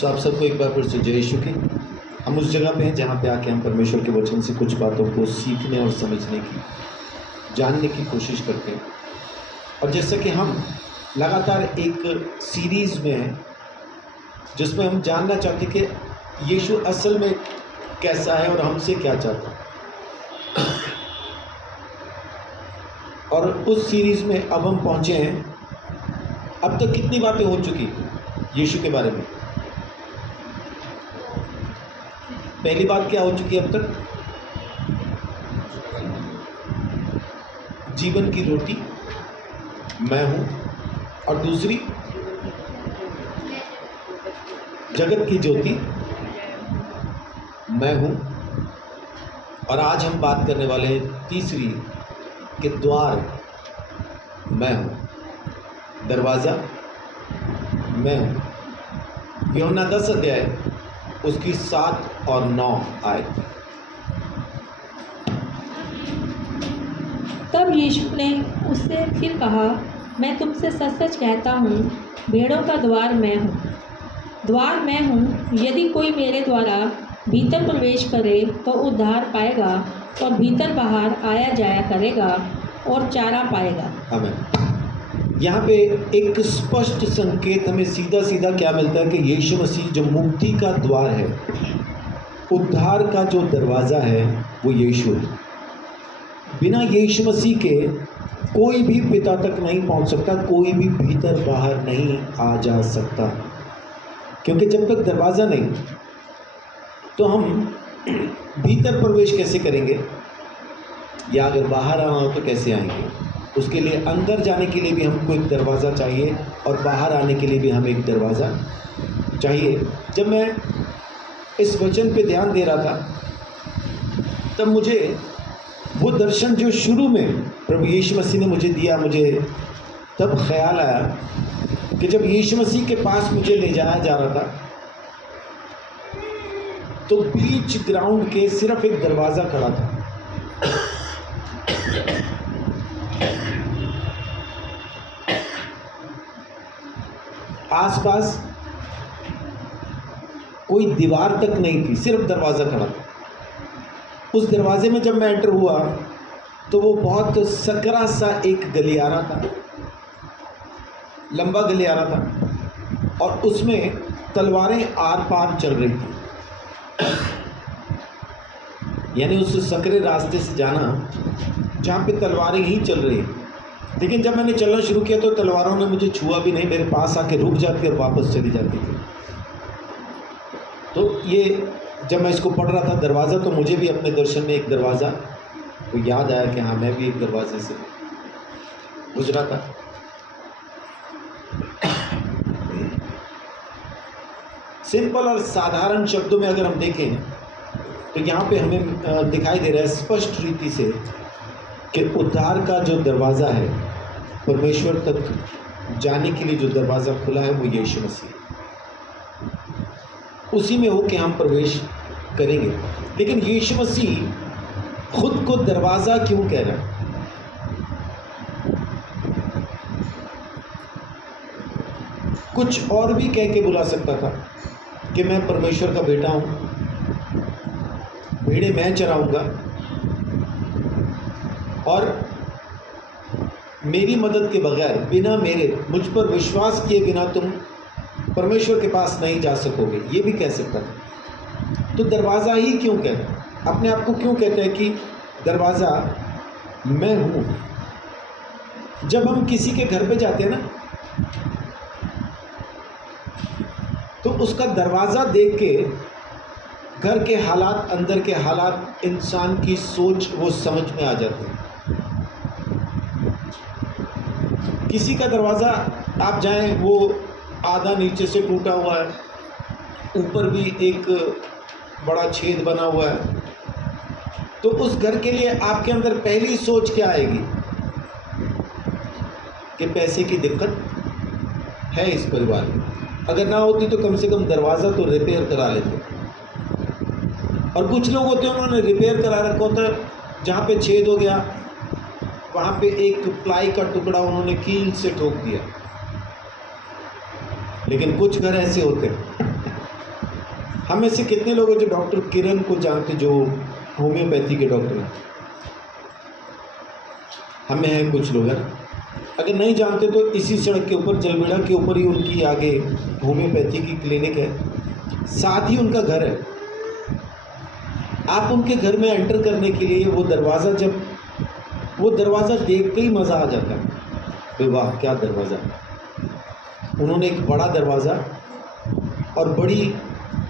सो आप सबको एक बार फिर से जय यीशु की। हम उस जगह पे हैं जहाँ पे आके हम परमेश्वर के वचन से कुछ बातों को सीखने और समझने की, जानने की कोशिश करते हैं। और जैसा कि हम लगातार एक सीरीज़ में हैं जिसमें हम जानना चाहते हैं कि यीशु असल में कैसा है और हमसे क्या चाहता है। और उस सीरीज़ में अब हम पहुँचे हैं, अब तक कितनी बातें हो चुकी यीशु के बारे में। पहली बात क्या हो चुकी है अब तक? जीवन की रोटी मैं हूँ। और दूसरी, जगत की ज्योति मैं हूँ। और आज हम बात करने वाले हैं तीसरी, कि द्वार मैं हूँ, दरवाज़ा मैं हूँ। यूहन्ना 10 अध्याय उसकी 7 और 9 आए। तब यीशु ने उससे फिर कहा, मैं तुमसे सच सच कहता हूँ, भेड़ों का द्वार मैं हूँ। द्वार मैं हूँ, यदि कोई मेरे द्वारा भीतर प्रवेश करे तो उद्धार पाएगा और भीतर बाहर आया जाया करेगा और चारा पाएगा। आमीन। यहाँ पे एक स्पष्ट संकेत हमें सीधा सीधा क्या मिलता है कि यीशु मसीह जो मुक्ति का द्वार है, उद्धार का जो दरवाज़ा है, वो यीशु है। बिना यीशु मसीह के कोई भी पिता तक नहीं पहुँच सकता, कोई भी भीतर बाहर नहीं आ जा सकता। क्योंकि जब तक दरवाज़ा नहीं तो हम भीतर प्रवेश कैसे करेंगे, या अगर बाहर आना हो तो कैसे आएंगे। उसके लिए अंदर जाने के लिए भी हमको एक दरवाज़ा चाहिए और बाहर आने के लिए भी हमें एक दरवाज़ा चाहिए। जब मैं इस वचन पे ध्यान दे रहा था तब मुझे वो दर्शन जो शुरू में प्रभु यीशु मसीह ने मुझे दिया, मुझे तब ख्याल आया कि जब यीशु मसीह के पास मुझे ले जाया जा रहा था तो बीच ग्राउंड के सिर्फ एक दरवाज़ा खड़ा था। आसपास कोई दीवार तक नहीं थी, सिर्फ दरवाज़ा खड़ा था। उस दरवाजे में जब मैं एंटर हुआ तो वो बहुत सकरा सा एक गलियारा था, लंबा गलियारा था, और उसमें तलवारें आर पार चल रही थी। यानी उस सकरे रास्ते से जाना जहाँ पे तलवारें ही चल रही हैं। लेकिन जब मैंने चलना शुरू किया तो तलवारों ने मुझे छुआ भी नहीं, मेरे पास आके रुक जाती और वापस चली जाती थी। तो ये जब मैं इसको पढ़ रहा था दरवाज़ा, तो मुझे भी अपने दर्शन में एक दरवाज़ा तो याद आया कि हाँ, मैं भी एक दरवाजे से गुजरा था। सिंपल और साधारण शब्दों में अगर हम देखें तो यहाँ पे हमें दिखाई दे रहा है स्पष्ट रीति से कि उद्धार का जो दरवाज़ा है, परमेश्वर तक जाने के लिए जो दरवाज़ा खुला है, वो यीशु मसीह, उसी में हो के हम प्रवेश करेंगे। लेकिन यीशु मसीह खुद को दरवाज़ा क्यों कह रहा है? कुछ और भी कह के बुला सकता था कि मैं परमेश्वर का बेटा हूँ, भेड़ें मैं चराऊँगा और मेरी मदद के बगैर, बिना मेरे, मुझ पर विश्वास किए बिना तुम परमेश्वर के पास नहीं जा सकोगे, ये भी कह सकता था। तो दरवाज़ा ही क्यों कहता है? अपने आप को क्यों कहता है कि दरवाज़ा मैं हूँ? जब हम किसी के घर पे जाते हैं ना, तो उसका दरवाज़ा देख के घर के हालात, अंदर के हालात, इंसान की सोच वो समझ में आ जाते हैं। किसी का दरवाज़ा आप जाएं, वो आधा नीचे से टूटा हुआ है, ऊपर भी एक बड़ा छेद बना हुआ है, तो उस घर के लिए आपके अंदर पहली सोच क्या आएगी कि पैसे की दिक्कत है इस परिवार में। अगर ना होती तो कम से कम दरवाज़ा तो रिपेयर करा लेते। और कुछ लोग होते हैं, उन्होंने रिपेयर करा रखा होता है, जहाँ पे छेद हो गया वहाँ पे एक प्लाई का टुकड़ा उन्होंने कील से ठोक दिया। लेकिन कुछ घर ऐसे होते हैं हम में से कितने लोग हैं जो डॉक्टर किरण को जानते, जो होम्योपैथी के डॉक्टर हैं? हमें हैं कुछ लोग, हैं। अगर नहीं जानते तो इसी सड़क के ऊपर, जलबेड़ा के ऊपर ही उनकी आगे होम्योपैथी की क्लिनिक है, साथ ही उनका घर है। आप उनके घर में एंटर करने के लिए वो दरवाज़ा देख के ही मज़ा आ जाता है। भाई वाह, क्या दरवाज़ा! उन्होंने एक बड़ा दरवाज़ा और बड़ी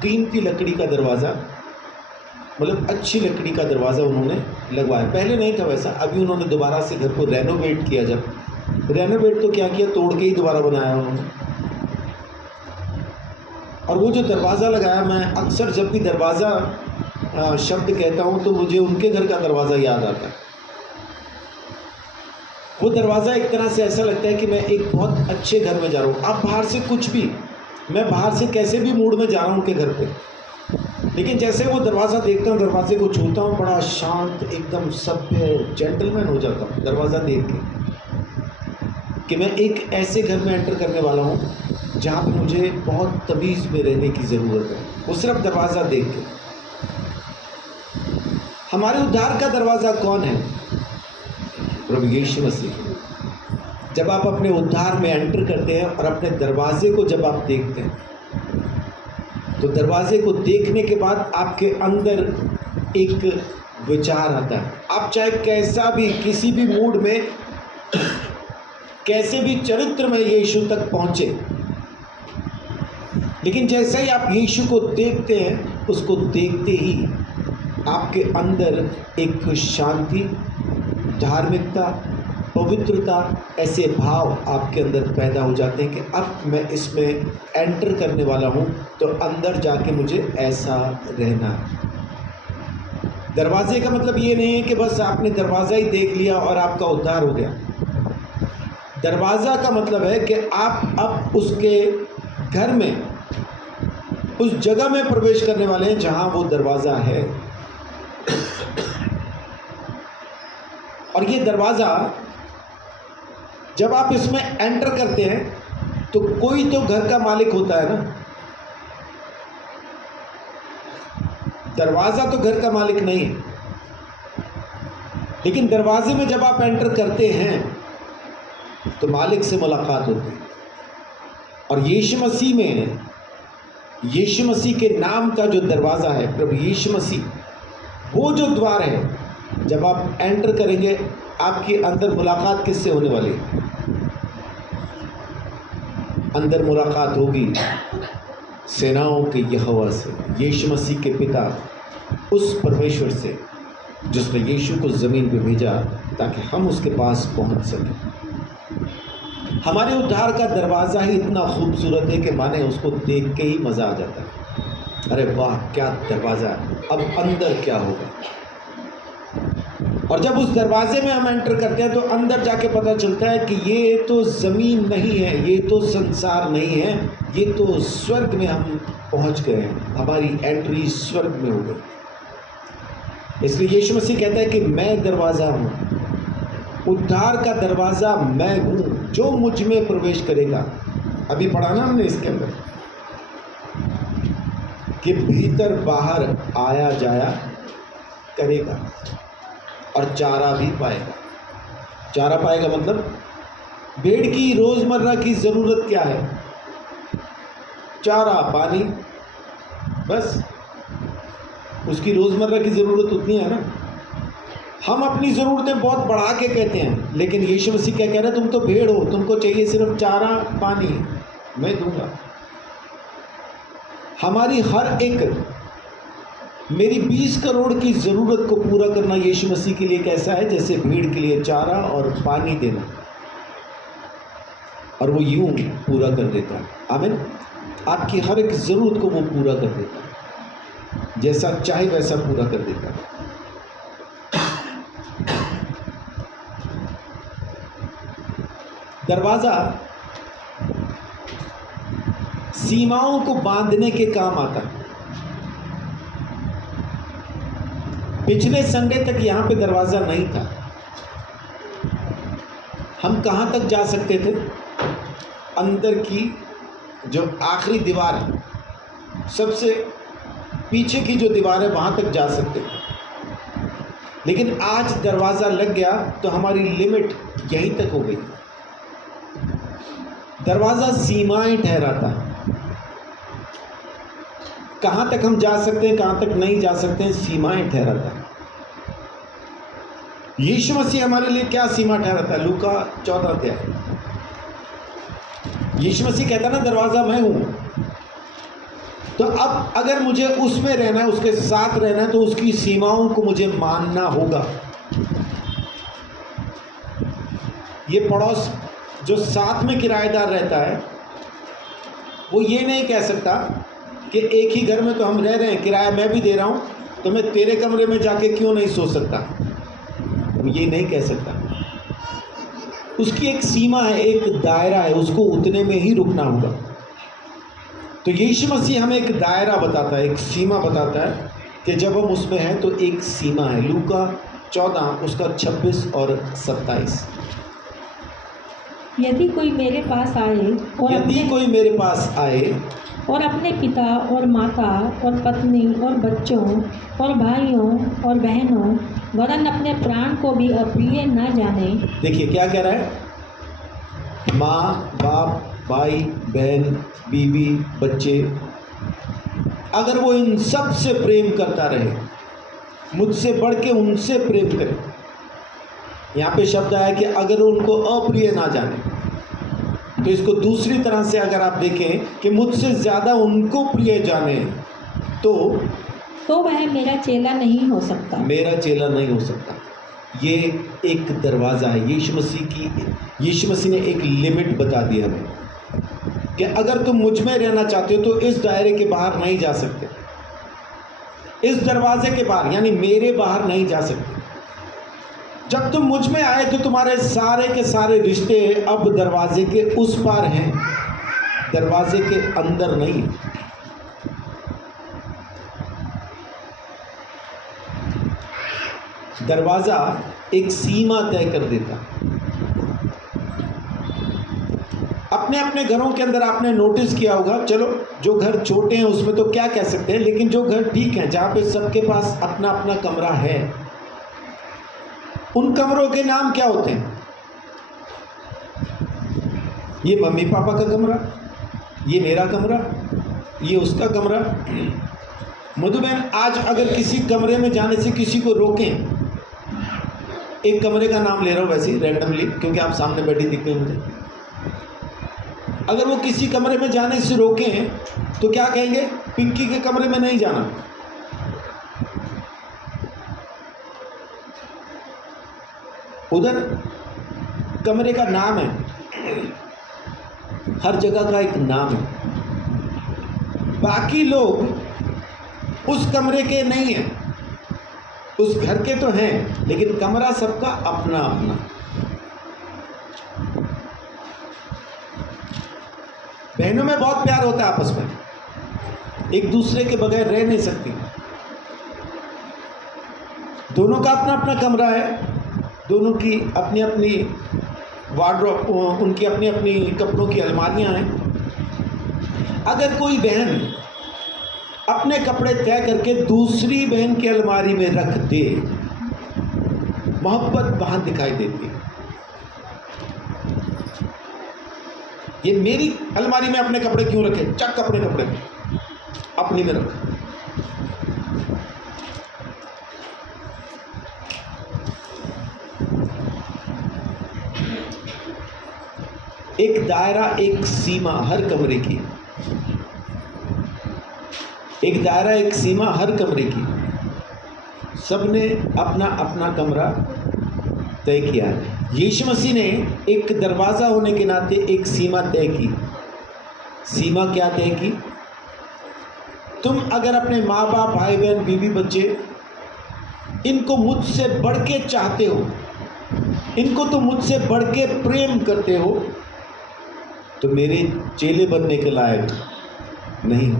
कीमती लकड़ी का दरवाज़ा, मतलब अच्छी लकड़ी का दरवाज़ा उन्होंने लगवाया। पहले नहीं था वैसा, अभी उन्होंने दोबारा से घर को रेनोवेट किया। जब रेनोवेट तो क्या किया, तोड़ के ही दोबारा बनाया उन्होंने। और वो जो दरवाज़ा लगाया, मैं अक्सर जब भी दरवाज़ा शब्द कहता हूँ तो मुझे उनके घर का दरवाज़ा याद आता है। वो दरवाज़ा एक तरह से ऐसा लगता है कि मैं एक बहुत अच्छे घर में जा रहा हूँ। आप बाहर से कुछ भी, मैं बाहर से कैसे भी मूड में जा रहा हूँ उनके घर पे, लेकिन जैसे वो दरवाज़ा देखता हूँ, दरवाजे को छूता हूँ, बड़ा शांत, एकदम सभ्य, जेंटलमैन हो जाता हूँ दरवाज़ा देख के, कि मैं एक ऐसे घर में एंटर करने वाला हूँ जहाँ पे मुझे बहुत तमीज़ में रहने की ज़रूरत है। वो सिर्फ दरवाज़ा देख के। हमारे उद्धार का दरवाज़ा कौन है? प्रभु यीशु मसीह। जब आप अपने उद्धार में एंटर करते हैं और अपने दरवाजे को जब आप देखते हैं, तो दरवाजे को देखने के बाद आपके अंदर एक विचार आता है। आप चाहे कैसा भी, किसी भी मूड में, कैसे भी चरित्र में यीशु तक पहुंचे, लेकिन जैसे ही आप यीशु को देखते हैं, उसको देखते ही आपके अंदर एक शांति, धार्मिकता, पवित्रता, ऐसे भाव आपके अंदर पैदा हो जाते हैं कि अब मैं इसमें एंटर करने वाला हूँ, तो अंदर जाके मुझे ऐसा रहना है। दरवाजे का मतलब ये नहीं है कि बस आपने दरवाज़ा ही देख लिया और आपका उद्धार हो गया। दरवाज़ा का मतलब है कि आप अब उसके घर में, उस जगह में प्रवेश करने वाले हैं जहाँ वो दरवाज़ा है। और ये दरवाज़ा जब आप इसमें एंटर करते हैं तो कोई तो घर का मालिक होता है ना। दरवाज़ा तो घर का मालिक नहीं है, लेकिन दरवाजे में जब आप एंटर करते हैं तो मालिक से मुलाकात होती है। और यीशु मसीह में, यीशु मसीह के नाम का जो दरवाज़ा है, प्रभु यीशु मसीह, वो जो द्वार है, जब आप एंटर करेंगे आपकी अंदर मुलाकात किससे होने वाली है? अंदर मुलाकात होगी सेनाओं के यहोवा से, यीशु मसीह के पिता, उस परमेश्वर से जिसने यीशु को ज़मीन पे भेजा ताकि हम उसके पास पहुंच सकें। हमारे उद्धार का दरवाज़ा ही इतना खूबसूरत है कि माने उसको देख के ही मज़ा आ जाता है। अरे वाह, क्या दरवाज़ा है! अब अंदर क्या होगा? और जब उस दरवाजे में हम एंटर करते हैं तो अंदर जाके पता चलता है कि ये तो ज़मीन नहीं है, ये तो संसार नहीं है, ये तो स्वर्ग में हम पहुंच गए हैं। हमारी एंट्री स्वर्ग में हो गई। इसलिए यीशु मसीह कहता है कि मैं दरवाज़ा हूँ, उद्धार का दरवाज़ा मैं हूँ, जो मुझ में प्रवेश करेगा। अभी पढ़ा ना हमने इसके अंदर कि भीतर बाहर आया जाया करेगा और चारा भी पाएगा। चारा पाएगा मतलब भेड़ की रोज़मर्रा की ज़रूरत क्या है? चारा, पानी, बस उसकी रोज़मर्रा की ज़रूरत उतनी है ना। हम अपनी ज़रूरतें बहुत बढ़ा के कहते हैं, लेकिन यीशु मसीह क्या कह रहा है? तुम तो भेड़ हो, तुमको चाहिए सिर्फ चारा, पानी, मैं दूंगा। हमारी हर एक, मेरी 20 करोड़ की ज़रूरत को पूरा करना यीशु मसीह के लिए कैसा है? जैसे भीड़ के लिए चारा और पानी देना, और वो यूं पूरा कर देता है। आमीन। आपकी हर एक ज़रूरत को वो पूरा कर देता है, जैसा चाहे वैसा पूरा कर देता है। दरवाज़ा सीमाओं को बांधने के काम आता है। पिछले संडे तक यहाँ पे दरवाज़ा नहीं था। हम कहाँ तक जा सकते थे? अंदर की जो आखिरी दीवार है, सबसे पीछे की जो दीवार है वहाँ तक जा सकते थे, लेकिन आज दरवाज़ा लग गया तो हमारी लिमिट यहीं तक हो गई। दरवाज़ा सीमाएं ठहराता है, कहाँ तक हम जा सकते हैं, कहाँ तक नहीं जा सकते हैं, सीमाएं ठहराता है। यीशु मसीह हमारे लिए क्या सीमा ठहराता है? लूका 14 अध्याय। यीशु मसीह कहता है ना, दरवाज़ा मैं हूँ। तो अब अगर मुझे उसमें रहना है, उसके साथ रहना है, तो उसकी सीमाओं को मुझे मानना होगा। ये पड़ोस जो साथ में किराएदार रहता है, वो ये नहीं कह सकता कि एक ही घर में तो हम रह रहे हैं, किराया मैं भी दे रहा हूँ, तो मैं तेरे कमरे में जाके क्यों नहीं सो सकता। वो ये नहीं कह सकता। उसकी एक सीमा है, एक दायरा है, उसको उतने में ही रुकना होगा। तो यीशु मसीह हमें एक दायरा बताता है, एक सीमा बताता है कि जब हम उसमें हैं तो एक सीमा है। लूका 14 उसका 26 और 27। यदि कोई मेरे पास आए और अपने पिता और माता और पत्नी और बच्चों और भाइयों और बहनों वरन अपने प्राण को भी अप्रिय न जाने। देखिए क्या कह रहा है? माँ बाप, भाई बहन, बीवी, बच्चे, अगर वो इन सब से प्रेम करता रहे, मुझसे बढ़ के उनसे प्रेम करे। यहाँ पे शब्द आया कि अगर उनको अप्रिय ना जाने, तो इसको दूसरी तरह से अगर आप देखें कि मुझसे ज़्यादा उनको प्रिय जाने, तो वह मेरा चेला नहीं हो सकता। मेरा चेला नहीं हो सकता। ये एक दरवाज़ा है। यीशु मसीह ने एक लिमिट बता दिया हमें कि अगर तुम मुझ में रहना चाहते हो तो इस दायरे के बाहर नहीं जा सकते, इस दरवाजे के बाहर यानी मेरे बाहर नहीं जा सकते। जब तुम मुझ में आए तो तुम्हारे सारे के सारे रिश्ते अब दरवाजे के उस पार हैं, दरवाजे के अंदर नहीं। दरवाजा एक सीमा तय कर देता। अपने अपने घरों के अंदर आपने नोटिस किया होगा, चलो जो घर छोटे हैं उसमें तो क्या कह सकते हैं, लेकिन जो घर ठीक हैं, जहाँ पे सबके पास अपना अपना कमरा है, उन कमरों के नाम क्या होते हैं? ये मम्मी पापा का कमरा, ये मेरा कमरा, ये उसका कमरा। मधुबहन, आज अगर किसी कमरे में जाने से किसी को रोकें, एक कमरे का नाम ले रहा हूँ वैसे रैंडमली, क्योंकि आप सामने बैठी दिख रहे मुझे, अगर वो किसी कमरे में जाने से रोकें तो क्या कहेंगे? पिंकी के कमरे में नहीं जाना। उधर कमरे का नाम है, हर जगह का एक नाम है। बाकी लोग उस कमरे के नहीं हैं, उस घर के तो हैं, लेकिन कमरा सबका अपना अपना। बहनों में बहुत प्यार होता है आपस में, एक दूसरे के बगैर रह नहीं सकती। दोनों का अपना अपना कमरा है, दोनों की अपनी अपनी वार्डरोब, उनकी अपनी अपनी कपड़ों की अलमारियां हैं। अगर कोई बहन अपने कपड़े तय करके दूसरी बहन की अलमारी में रख दे, मोहब्बत वहां दिखाई देती है। ये मेरी अलमारी में अपने कपड़े क्यों रखे? चक अपने कपड़े अपनी में रख। एक दायरा, एक सीमा हर कमरे की, एक दायरा, एक सीमा हर कमरे की। सबने अपना अपना कमरा तय किया है। यीशु मसीह ने एक दरवाज़ा होने के नाते एक सीमा तय की। सीमा क्या तय की? तुम अगर अपने माँ बाप, भाई बहन, बीवी, बच्चे, इनको मुझसे बढ़ के चाहते हो, इनको तो मुझसे बढ़ के प्रेम करते हो, तो मेरे चेले बनने के लायक नहीं।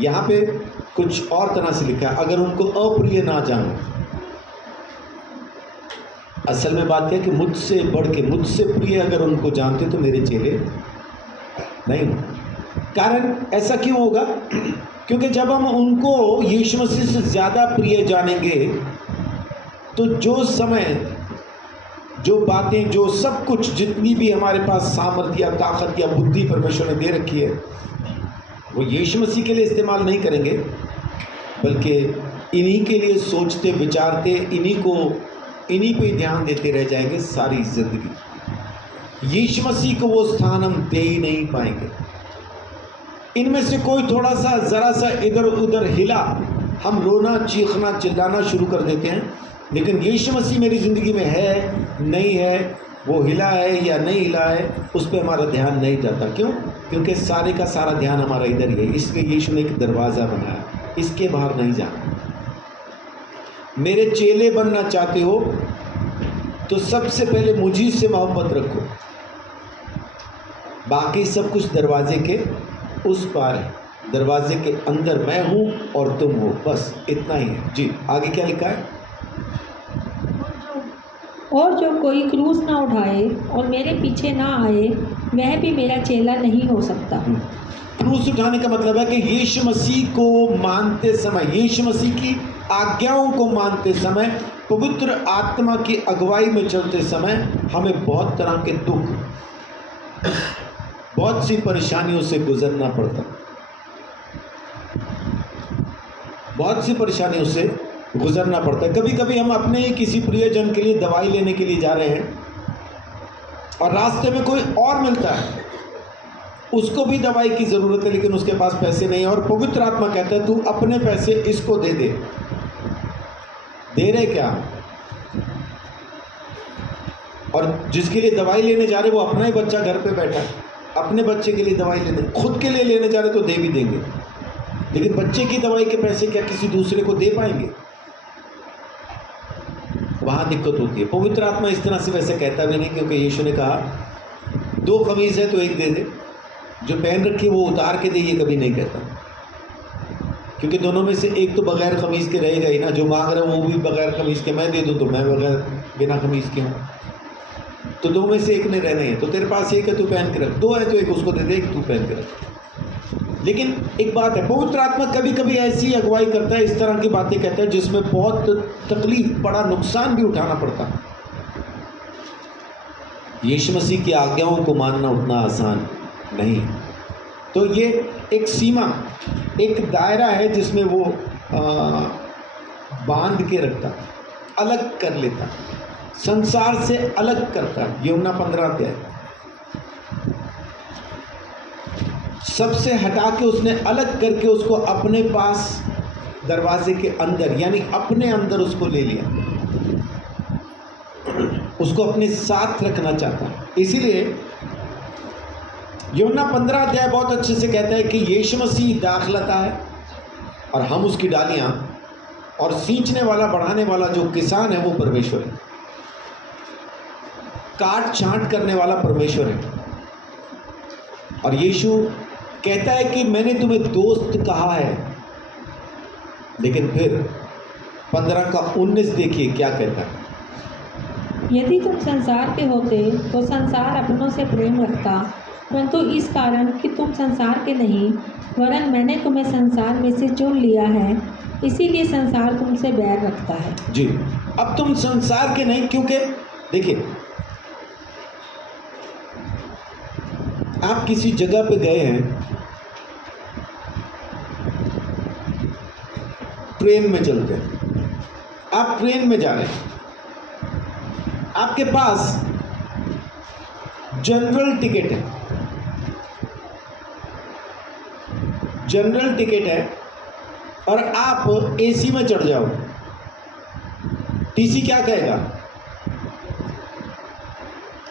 यहाँ पे कुछ और तरह से लिखा है, अगर उनको अप्रिय ना जानो। असल में बात है कि मुझसे बढ़ के, मुझसे प्रिय अगर उनको जानते तो मेरे चेले नहीं हो। कारण ऐसा क्यों होगा? क्योंकि जब हम उनको यीशु मसीह से ज़्यादा प्रिय जानेंगे तो जो समय, जो बातें, जो सब कुछ, जितनी भी हमारे पास सामर्थ्य या ताकत या बुद्धि परमेश्वर ने दे रखी है, वो यीशु मसीह के लिए इस्तेमाल नहीं करेंगे, बल्कि इन्हीं के लिए सोचते विचारते, इन्हीं पे ध्यान देते रह जाएंगे सारी ज़िंदगी। यीशु मसीह को वो स्थान हम दे ही नहीं पाएंगे। इनमें से कोई थोड़ा सा, ज़रा सा इधर उधर हिला, हम रोना, चीखना, चिल्लाना शुरू कर देते हैं। लेकिन यीशु मसीह मेरी ज़िंदगी में है, नहीं है, वो हिला है या नहीं हिला है, उस पर हमारा ध्यान नहीं जाता। क्यों? क्योंकि सारे का सारा ध्यान हमारा इधर ही है। इसलिए यीशु ने एक दरवाज़ा बनाया, इसके बाहर नहीं जाना। मेरे चेले बनना चाहते हो तो सबसे पहले मुझी से मोहब्बत रखो, बाकी सब कुछ दरवाजे के उस पार है। दरवाजे के अंदर मैं हूँ और तुम हो, बस इतना ही है। जी, आगे क्या लिखा है? और जो कोई क्रूस ना उठाए और मेरे पीछे ना आए, वह भी मेरा चेला नहीं हो सकता। क्रूस उठाने का मतलब है कि यीशु मसीह को मानते समय, यीशु मसीह की आज्ञाओं को मानते समय, पवित्र आत्मा की अगुवाई में चलते समय हमें बहुत तरह के दुख, बहुत सी परेशानियों से गुजरना पड़ता, बहुत सी परेशानियों से गुजरना पड़ता है। कभी कभी हम अपने ही किसी प्रियजन के लिए दवाई लेने के लिए जा रहे हैं और रास्ते में कोई और मिलता है, उसको भी दवाई की ज़रूरत है लेकिन उसके पास पैसे नहीं है, और पवित्र आत्मा कहता है तू अपने पैसे इसको दे दे। दे रहे क्या? और जिसके लिए दवाई लेने जा रहे वो अपना ही बच्चा घर पे बैठा है, अपने बच्चे के लिए दवाई लेने, खुद के लिए लेने जा रहे तो दे भी देंगे, लेकिन बच्चे की दवाई के पैसे क्या किसी दूसरे को दे पाएंगे? वहाँ दिक्कत होती है। पवित्र आत्मा इस तरह से वैसे कहता भी नहीं, क्योंकि यीशु ने कहा 2 कमीज़ है तो एक दे दे, जो पहन रखी है वो उतार के दे, ये कभी नहीं कहता, क्योंकि दोनों में से एक तो बगैर कमीज़ के रहेगा ही ना। जो मांग रहा है वो भी बगैर कमीज़ के, मैं दे दूँ तो मैं बगैर बिना कमीज़ के हूँ, तो 2 में से एक ने रहने हैं। तो तेरे पास एक है, तू पहन के रख, 2 है तो एक उसको दे दे, एक तू पहन के रख। लेकिन एक बात है, पवित्र आत्मा कभी कभी ऐसी अगुवाई करता है, इस तरह की बातें कहता है जिसमें बहुत तकलीफ, बड़ा नुकसान भी उठाना पड़ता है। यीशु मसीह की आज्ञाओं को मानना उतना आसान नहीं। तो ये एक सीमा, एक दायरा है जिसमें वो बांध के रखता, अलग कर लेता, संसार से अलग करता। यूहन्ना 15 अध्याय सबसे हटा के उसने अलग करके उसको अपने पास दरवाजे के अंदर, यानी अपने अंदर उसको ले लिया, उसको अपने साथ रखना चाहता। इसीलिए यूहन्ना 15 अध्याय बहुत अच्छे से कहता है कि यीशु मसीह दाखलता है और हम उसकी डालियां, और सींचने वाला, बढ़ाने वाला जो किसान है वो परमेश्वर है, काट छांट करने वाला परमेश्वर है। और यीशु कहता है कि मैंने तुम्हें दोस्त कहा है, लेकिन फिर 15 का 19 देखिए क्या कहता है। यदि तुम संसार के होते तो संसार अपनों से प्रेम रखता, परंतु इस कारण कि तुम संसार के नहीं, वरन मैंने तुम्हें संसार में से चुन लिया है, इसीलिए संसार तुमसे बैर रखता है। जी, अब तुम संसार के नहीं, क्योंकि देखिए आप किसी जगह पे गए हैं, ट्रेन में चलते हैं, आप ट्रेन में जा रहे हैं, आपके पास जनरल टिकट है, जनरल टिकट है और आप एसी में चढ़ जाओ, टीसी क्या कहेगा?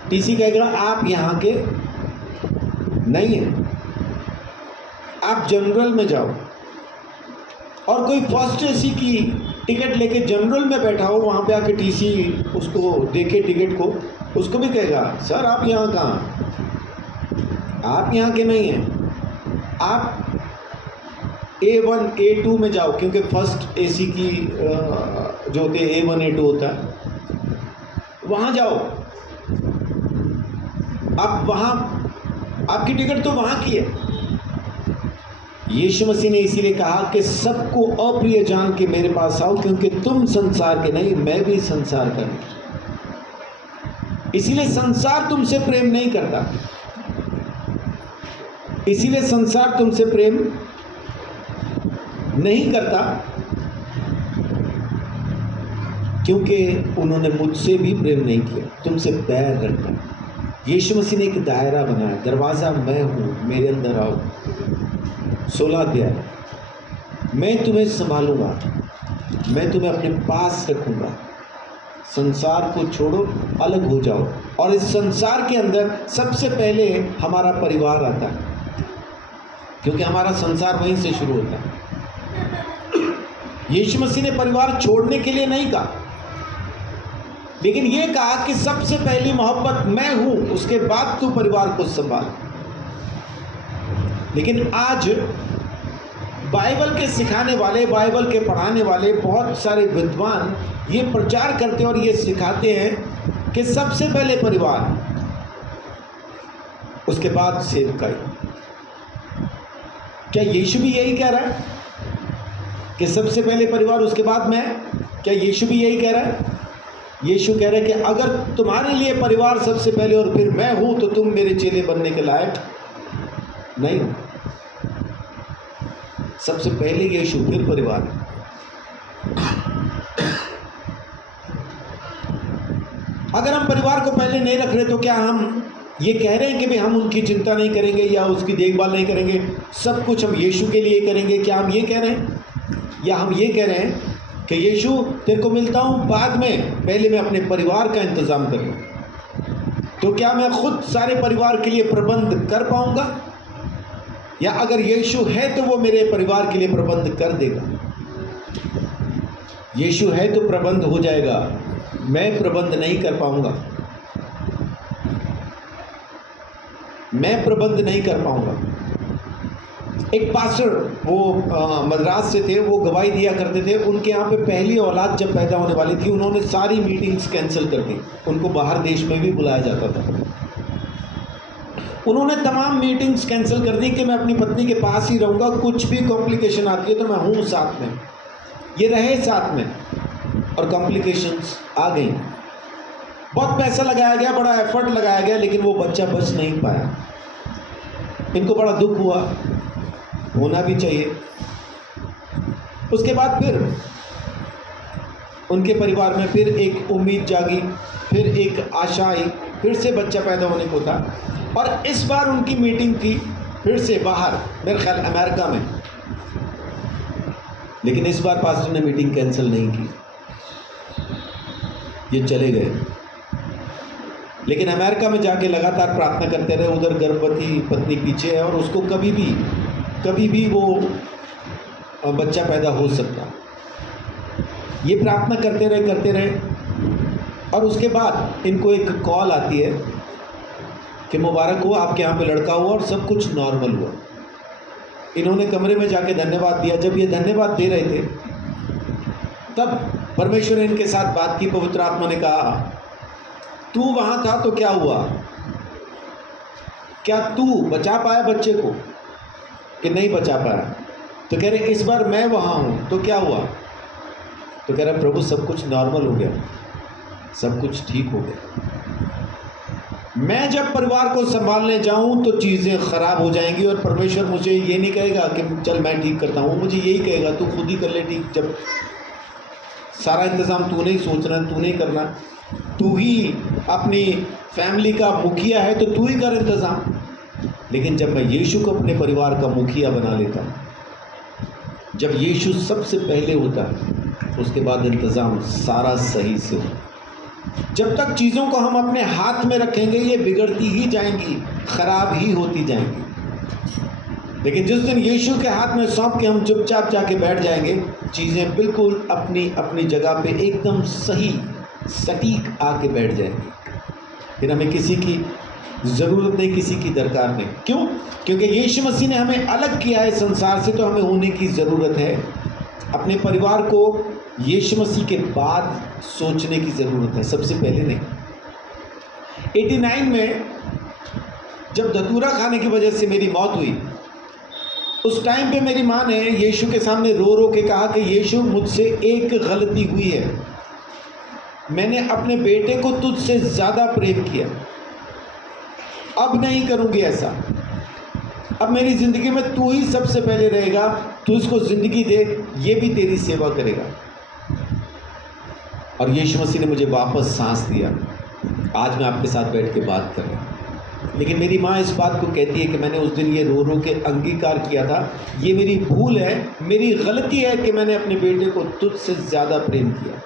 टीसी कहेगा आप यहाँ के नहीं है, आप जनरल में जाओ। और कोई फर्स्ट एसी की टिकट लेके जनरल में बैठा हो, वहाँ पे आके टीसी उसको देखे टिकट को, उसको भी कहेगा सर आप यहाँ कहाँ, आप यहाँ के नहीं हैं, आप A1 A2 में जाओ, क्योंकि फर्स्ट एसी की जो होते हैं A1 A2 होता है, वहाँ जाओ। अब वहाँ आपकी टिकट तो वहाँ की है, यीशु मसीह ने इसीलिए कहा कि सबको अप्रिय जान के मेरे पास आओ, क्योंकि तुम संसार के नहीं, मैं भी संसार का नहीं। इसीलिए संसार तुमसे प्रेम नहीं करता, इसीलिए संसार तुमसे प्रेम नहीं करता, क्योंकि उन्होंने मुझसे भी प्रेम नहीं किया, तुमसे बैर रखा। यीशु मसीह ने एक दायरा बनाया, दरवाज़ा मैं हूँ, मेरे अंदर आओ। 16 अध्याय, मैं तुम्हें संभालूंगा, मैं तुम्हें अपने पास रखूंगा, संसार को छोड़ो, अलग हो जाओ। और इस संसार के अंदर सबसे पहले हमारा परिवार आता है, क्योंकि हमारा संसार वहीं से शुरू होता है। यीशु मसीह ने परिवार छोड़ने के लिए नहीं कहा, लेकिन ये कहा कि सबसे पहली मोहब्बत मैं हूं, उसके बाद तू परिवार को संभाल। लेकिन आज बाइबल के सिखाने वाले, बाइबल के पढ़ाने वाले बहुत सारे विद्वान ये प्रचार करते हैं और ये सिखाते हैं कि सबसे पहले परिवार, उसके बाद सेवकाई। क्या यीशु भी यही कह रहा है कि सबसे पहले परिवार उसके बाद मैं? क्या यीशु भी यही कह रहा है? यीशु कह रहा है कि अगर तुम्हारे लिए परिवार सबसे पहले और फिर मैं हूं, तो तुम मेरे चेले बनने के लायक नहीं हो। सबसे पहले यीशु, फिर परिवार। अगर हम परिवार को पहले नहीं रख रहे, तो क्या हम ये कह रहे हैं कि भाई हम उनकी चिंता नहीं करेंगे या उसकी देखभाल नहीं करेंगे, सब कुछ हम यीशु के लिए करेंगे? क्या हम ये कह रहे हैं? या हम ये कह रहे हैं कि यीशु तेरे को मिलता हूँ बाद में, पहले मैं अपने परिवार का इंतज़ाम कर लूँ? तो क्या मैं खुद सारे परिवार के लिए प्रबंध कर पाऊँगा? या अगर यीशु है तो वो मेरे परिवार के लिए प्रबंध कर देगा? यीशु है तो प्रबंध हो जाएगा, मैं प्रबंध नहीं कर पाऊँगा, मैं प्रबंध नहीं कर पाऊँगा। एक पास्टर, वो मद्रास से थे, वो गवाही दिया करते थे। उनके यहाँ पे पहली औलाद जब पैदा होने वाली थी, उन्होंने सारी मीटिंग्स कैंसिल कर दी। उनको बाहर देश में भी बुलाया जाता था। उन्होंने तमाम मीटिंग्स कैंसिल कर दी कि मैं अपनी पत्नी के पास ही रहूँगा, कुछ भी कॉम्प्लिकेशन आती है तो मैं हूँ साथ में। ये रहे साथ में, और कॉम्प्लिकेशंस आ गई। बहुत पैसा लगाया गया, बड़ा एफर्ट लगाया गया, लेकिन वो बच्चा बच नहीं पाया। इनको बड़ा दुख हुआ, होना भी चाहिए। उसके बाद फिर उनके परिवार में फिर एक उम्मीद जागी, फिर एक आशा आई, फिर से बच्चा पैदा होने को था। और इस बार उनकी मीटिंग थी फिर से बाहर, मेरे ख्याल अमेरिका में। लेकिन इस बार पास्टर ने मीटिंग कैंसिल नहीं की, ये चले गए। लेकिन अमेरिका में जाके लगातार प्रार्थना करते रहे। उधर गर्भवती पत्नी पीछे है और उसको कभी भी वो बच्चा पैदा हो सकता। ये प्रार्थना करते रहे। और उसके बाद इनको एक कॉल आती है कि मुबारक हो, आपके यहाँ पे लड़का हुआ और सब कुछ नॉर्मल हुआ। इन्होंने कमरे में जाके धन्यवाद दिया। जब ये धन्यवाद दे रहे थे, तब परमेश्वर ने इनके साथ बात की। पवित्र आत्मा ने कहा, तू वहाँ था तो क्या हुआ? क्या तू बचा पाया बच्चे को कि नहीं बचा पाया? तो कह रहे इस बार मैं वहाँ हूँ तो क्या हुआ? तो कह रहे प्रभु सब कुछ नॉर्मल हो गया, सब कुछ ठीक हो गया। मैं जब परिवार को संभालने जाऊँ तो चीज़ें ख़राब हो जाएंगी, और परमेश्वर मुझे ये नहीं कहेगा कि चल मैं ठीक करता हूँ, मुझे यही कहेगा तू खुद ही कर ले ठीक। जब सारा इंतज़ाम तूने ही सोचना, तूने ही करना, तू ही अपनी फैमिली का मुखिया है तो तू ही कर इंतज़ाम। लेकिन जब मैं यीशु को अपने परिवार का मुखिया बना लेता हूँ, जब यीशु सबसे पहले होता है, उसके बाद इंतज़ाम सारा सही से हो। जब तक चीज़ों को हम अपने हाथ में रखेंगे, ये बिगड़ती ही जाएंगी, ख़राब ही होती जाएंगी। लेकिन जिस दिन यीशु के हाथ में सौंप के हम चुपचाप जाके बैठ जाएंगे, चीज़ें बिल्कुल अपनी अपनी जगह पे एकदम सही सटीक आके बैठ जाएंगी। फिर हमें किसी की ज़रूरत नहीं, किसी की दरकार नहीं। क्यों? क्योंकि यीशु मसीह ने हमें अलग किया है संसार से, तो हमें होने की ज़रूरत है। अपने परिवार को यीशु मसीह के बाद सोचने की ज़रूरत है, सबसे पहले नहीं। 89 में जब धतूरा खाने की वजह से मेरी मौत हुई, उस टाइम पे मेरी माँ ने यीशु के सामने रो रो के कहा कि यीशु, मुझसे एक गलती हुई है, मैंने अपने बेटे को तुझसे ज़्यादा प्रेम किया, अब नहीं करूँगी ऐसा। अब मेरी ज़िंदगी में तू ही सबसे पहले रहेगा, तू इसको ज़िंदगी दे, ये भी तेरी सेवा करेगा। और यीशु मसीह ने मुझे वापस सांस दिया। आज मैं आपके साथ बैठ के बात कर रहा हूँ। लेकिन मेरी माँ इस बात को कहती है कि मैंने उस दिन ये रो रो के अंगीकार किया था, ये मेरी भूल है, मेरी गलती है कि मैंने अपने बेटे को तुझसे ज़्यादा प्रेम किया।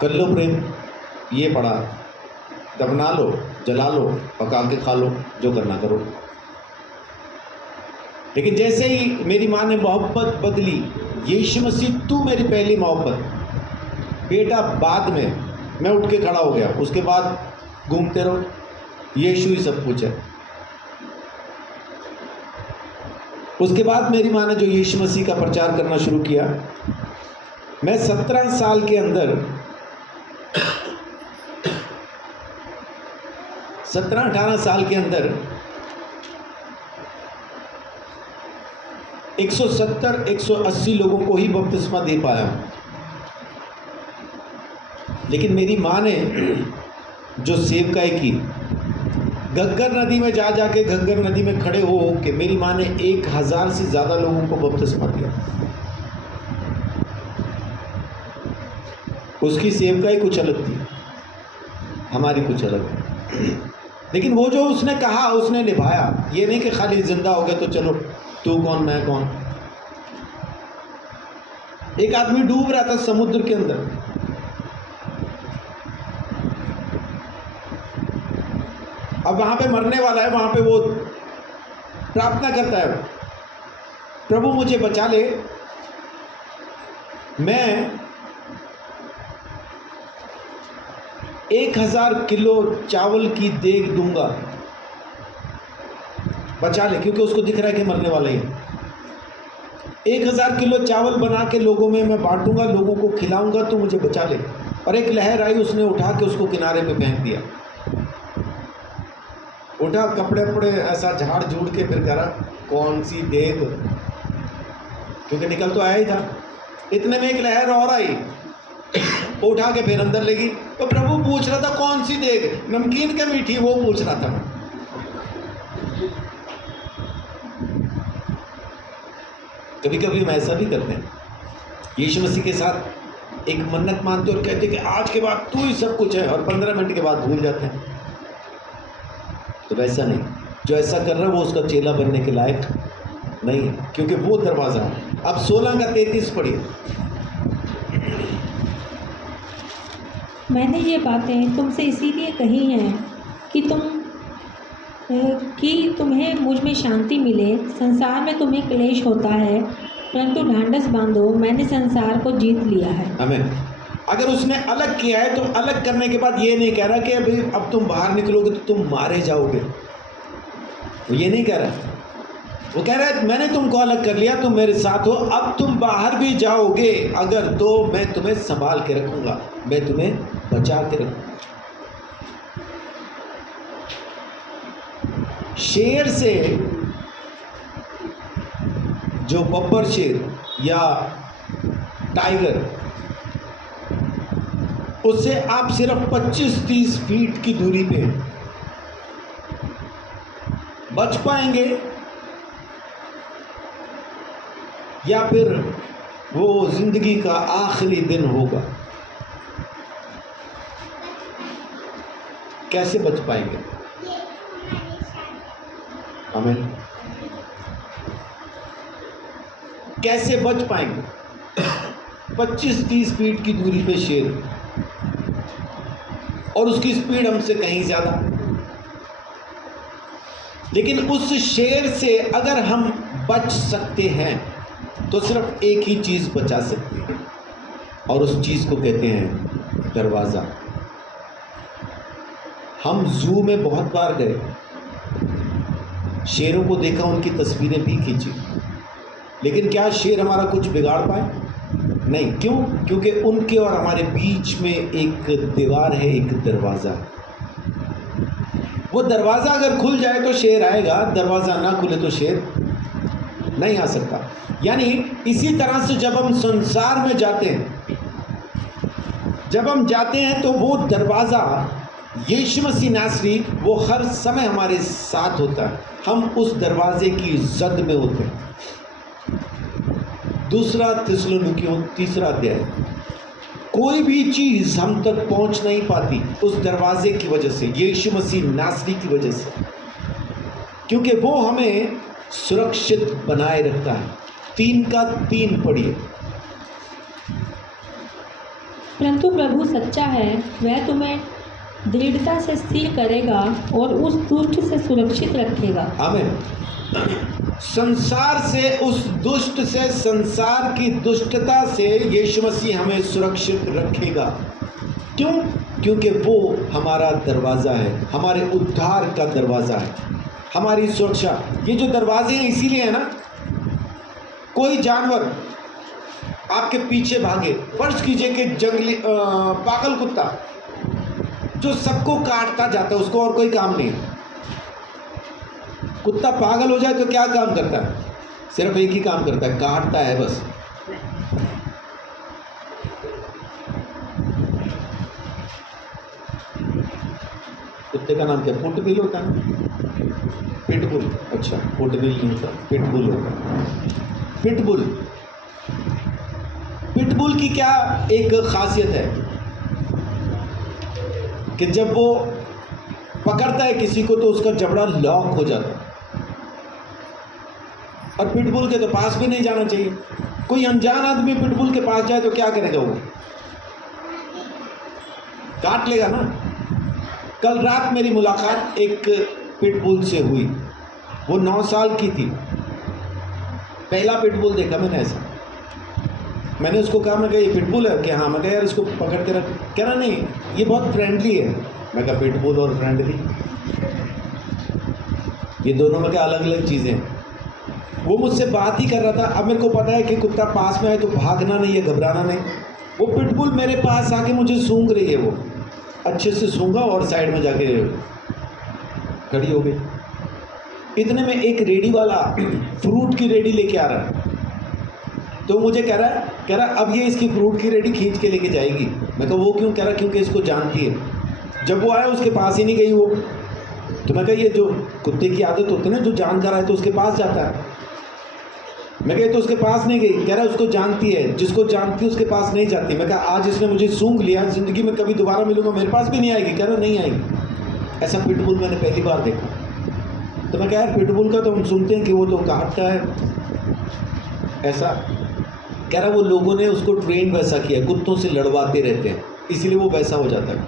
कर लो प्रेम, ये पड़ा, दफना लो, जला लो, पका के खा लो, जो करना करो। लेकिन जैसे ही मेरी माँ ने मोहब्बत बदली, यीशु मसीह तू मेरी पहली मोहब्बत, बेटा बाद में, मैं उठ के खड़ा हो गया। उसके बाद घूमते रहो, यीशु ही सब कुछ है। उसके बाद मेरी माँ ने जो यीशु मसीह का प्रचार करना शुरू किया, मैं 17 साल के अंदर 17-18 साल के अंदर 170-180 लोगों को ही बपतिस्मा दे पाया। लेकिन मेरी माँ ने जो सेवकाई की, घग्गर नदी में जा जाके घग्गर नदी में खड़े हो के मेरी माँ ने 1000 से ज़्यादा लोगों को बपतिस्मा दिया। उसकी सेवकाई कुछ अलग थी, हमारी कुछ अलग है। लेकिन वो जो उसने कहा उसने निभाया। ये नहीं कि खाली जिंदा हो गए तो चलो तू कौन मैं कौन। एक आदमी डूब रहा था समुद्र के अंदर, अब वहां पे मरने वाला है, वहां पे वो प्रार्थना करता है, प्रभु मुझे बचा ले, मैं 1000 किलो चावल की देग दूंगा, बचा ले, क्योंकि उसको दिख रहा है कि मरने वाला ही है। 1000 किलो चावल बना के लोगों में मैं बांटूंगा, लोगों को खिलाऊंगा, तो मुझे बचा ले। और एक लहर आई, उसने उठा के उसको किनारे पे फेंक दिया। उठा, कपड़े वपड़े ऐसा झाड़ झूड़ के फिर करा, कौन सी देग, क्योंकि निकल तो आया ही था। इतने में एक लहर और आई, उठा के फिर अंदर लेगी। तो प्रभु पूछ रहा था कौन सी देग, नमकीन क्या मीठी, वो पूछ रहा था मैं। कभी कभी हम ऐसा भी करते हैं, यीशु मसीह के साथ एक मन्नत मानते और कहते कि आज के बाद तू ही सब कुछ है, और 15 मिनट के बाद भूल जाते हैं। तो वैसा नहीं, जो ऐसा कर रहा है वो उसका चेला बनने के लायक नहीं है, क्योंकि वो दरवाज़ा है। अब 16 का 33 पढ़िए। मैंने ये बातें तुमसे इसीलिए कही हैं कि तुम्हें मुझ में शांति मिले। संसार में तुम्हें क्लेश होता है, परंतु ढांढस बांधो, मैंने संसार को जीत लिया है। आमीन। अगर उसने अलग किया है तो अलग करने के बाद ये नहीं कह रहा कि अभी अब तुम बाहर निकलोगे तो तुम मारे जाओगे, वो ये नहीं कह रहा। वो कह रहा है मैंने तुमको अलग कर लिया, तुम मेरे साथ हो, अब तुम बाहर भी जाओगे अगर, तो मैं तुम्हें संभाल के रखूंगा, मैं तुम्हें बचा के रखूंगा। शेर से, जो बब्बर शेर या टाइगर, उससे आप सिर्फ 25-30 फीट की दूरी पे बच पाएंगे, या फिर वो जिंदगी का आखिरी दिन होगा। कैसे बच पाएंगे? आमीन। कैसे बच पाएंगे? 25-30 फीट की दूरी पे शेर, और उसकी स्पीड हमसे कहीं ज़्यादा। लेकिन उस शेर से अगर हम बच सकते हैं तो सिर्फ एक ही चीज़ बचा सकती है, और उस चीज़ को कहते हैं दरवाज़ा। हम जू में बहुत बार गए, शेरों को देखा, उनकी तस्वीरें भी खींची, लेकिन क्या शेर हमारा कुछ बिगाड़ पाए? नहीं। क्यों? क्योंकि उनके और हमारे बीच में एक दीवार है, एक दरवाज़ा। वो दरवाज़ा अगर खुल जाए तो शेर आएगा, दरवाज़ा ना खुले तो शेर नहीं आ सकता। यानी इसी तरह से जब हम संसार में जाते हैं, जब हम जाते हैं तो वो दरवाज़ा यीशु मसीह नासरी वो हर समय हमारे साथ होता है, हम उस दरवाजे की जद में होते हैं। दूसरा थिस्सलुनीकियों 3 अध्याय, कोई भी चीज़ हम तक पहुंच नहीं पाती उस दरवाजे की वजह से, यीशु मसीह नासरी की वजह से, क्योंकि वो हमें सुरक्षित बनाए रखता है। 3 पढ़िए। परंतु प्रभु सच्चा है, वह तुम्हें दृढ़ता से स्थिर करेगा और उस दुष्ट से सुरक्षित रखेगा। आमीन। संसार से, उस दुष्ट से, संसार की दुष्टता से यीशु मसीह हमें सुरक्षित रखेगा। क्यों? क्योंकि वो हमारा दरवाज़ा है, हमारे उद्धार का दरवाज़ा है, हमारी सुरक्षा। ये जो दरवाजे हैं इसीलिए है ना, कोई जानवर आपके पीछे भागे, फर्ज कीजिए कि जंगली पागल कुत्ता जो सबको काटता जाता है, उसको और कोई काम नहीं है। कुत्ता पागल हो जाए तो क्या काम करता है? सिर्फ एक ही काम करता है, काटता है बस। कुत्ते का नाम क्या? फुटबिल होता है, पिटबुल। अच्छा, फुटबिल नहीं होता, पिटबुल होता है। पिटबुल की क्या एक खासियत है कि जब वो पकड़ता है किसी को तो उसका जबड़ा लॉक हो जाता है, और पिटबुल के तो पास भी नहीं जाना चाहिए। कोई अनजान आदमी पिटबुल के पास जाए तो क्या करेगा? वो काट लेगा ना। कल रात मेरी मुलाकात एक पिटबुल से हुई, वो 9 साल की थी। पहला पिटबुल देखा मैंने ऐसा। मैंने उसको कहा, मैं कहा ये पिटबुल है क्या? हाँ। मैं कहा यार इसको पकड़ के रख। कह रहा नहीं, ये बहुत फ्रेंडली है। मैं कहा पिटबुल और फ्रेंडली, ये दोनों में क्या अलग अलग चीज़ें हैं। वो मुझसे बात ही कर रहा था। अब मेरे को पता है कि कुत्ता पास में आए तो भागना नहीं है, घबराना नहीं। वो पिटबुल मेरे पास आके मुझे सूंघ रही है, वो अच्छे से सूंघा और साइड में जाके खड़ी हो गई। इतने में एक रेडी वाला फ्रूट की रेडी लेके आ रहा है, तो मुझे कह रहा अब ये इसकी फ्रूट की रेडी खींच के लेके जाएगी। मैं कहा वो क्यों? कह रहा क्योंकि इसको जानती है। जब वो आया उसके पास ही नहीं गई वो। तो मैं कहा ये जो कुत्ते की आदत होती है ना, जो जानकार है तो उसके पास जाता है। मैं कहा तो उसके पास नहीं गई। कह रहा उसको जानती है, जिसको जानती है उसके पास नहीं जाती। मैं कहा आज इसने मुझे सूंघ लिया, ज़िंदगी में कभी दोबारा मिलूंगा मेरे पास भी नहीं आएगी। कह रहा नहीं आएगी। ऐसा पिटबुल मैंने पहली बार देखा। तो मैं कहा यार पिटबुल का तो हम सुनते हैं कि वो तो काटता है ऐसा। कह रहा वो लोगों ने उसको ट्रेन वैसा किया, कुत्तों से लड़वाते रहते हैं, इसीलिए वो वैसा हो जाता है।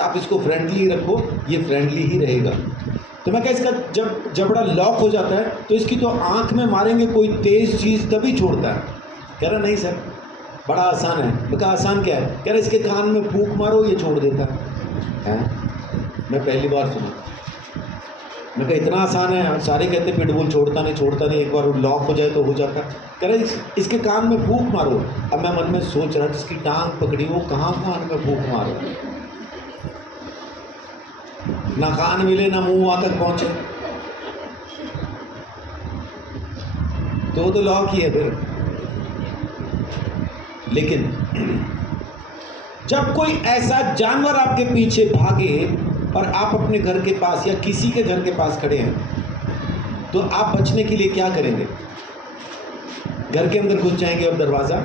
आप इसको फ्रेंडली रखो, ये फ्रेंडली ही रहेगा। तो मैं कहा इसका जब जबड़ा लॉक हो जाता है तो इसकी तो आंख में मारेंगे कोई तेज़ चीज़ तभी छोड़ता है। कह रहा नहीं सर, बड़ा आसान है। मैं कहा आसान क्या है? कह रहा इसके कान में फूंक मारो, ये छोड़ देता है। मैं पहली बार सुना। मैं कहा इतना आसान है? सारे कहते पिटबुल छोड़ता नहीं, एक बार लॉक हो जाए तो हो जाता है। कह रहे इसके कान में फूंक मारो। अब मैं मन में सोच रहा जिसकी टांग पकड़ी वो कहाँ कान में फूंक मारो, ना कान मिले ना मुंह वहां तक पहुंचे, तो वो तो लॉक ही है फिर। लेकिन जब कोई ऐसा जानवर आपके पीछे भागे और आप अपने घर के पास या किसी के घर के पास खड़े हैं, तो आप बचने के लिए क्या करेंगे? घर के अंदर घुस जाएंगे और दरवाज़ा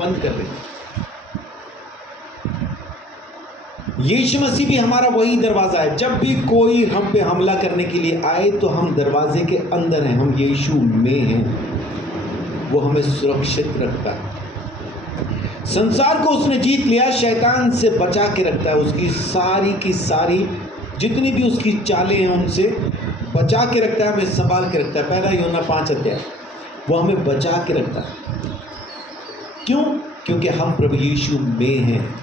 बंद कर देंगे। यीशु मसीह भी हमारा वही दरवाज़ा है। जब भी कोई हम पे हमला करने के लिए आए तो हम दरवाजे के अंदर हैं, हम यीशु में हैं। वो हमें सुरक्षित रखता है। संसार को उसने जीत लिया, शैतान से बचा के रखता है। उसकी सारी की सारी जितनी भी उसकी चालें हैं उनसे बचा के रखता है, हमें संभाल के रखता है। पहला यूहन्ना 5 अध्याय, वो हमें बचा के रखता है। क्यों? क्योंकि हम प्रभु यीशु में हैं।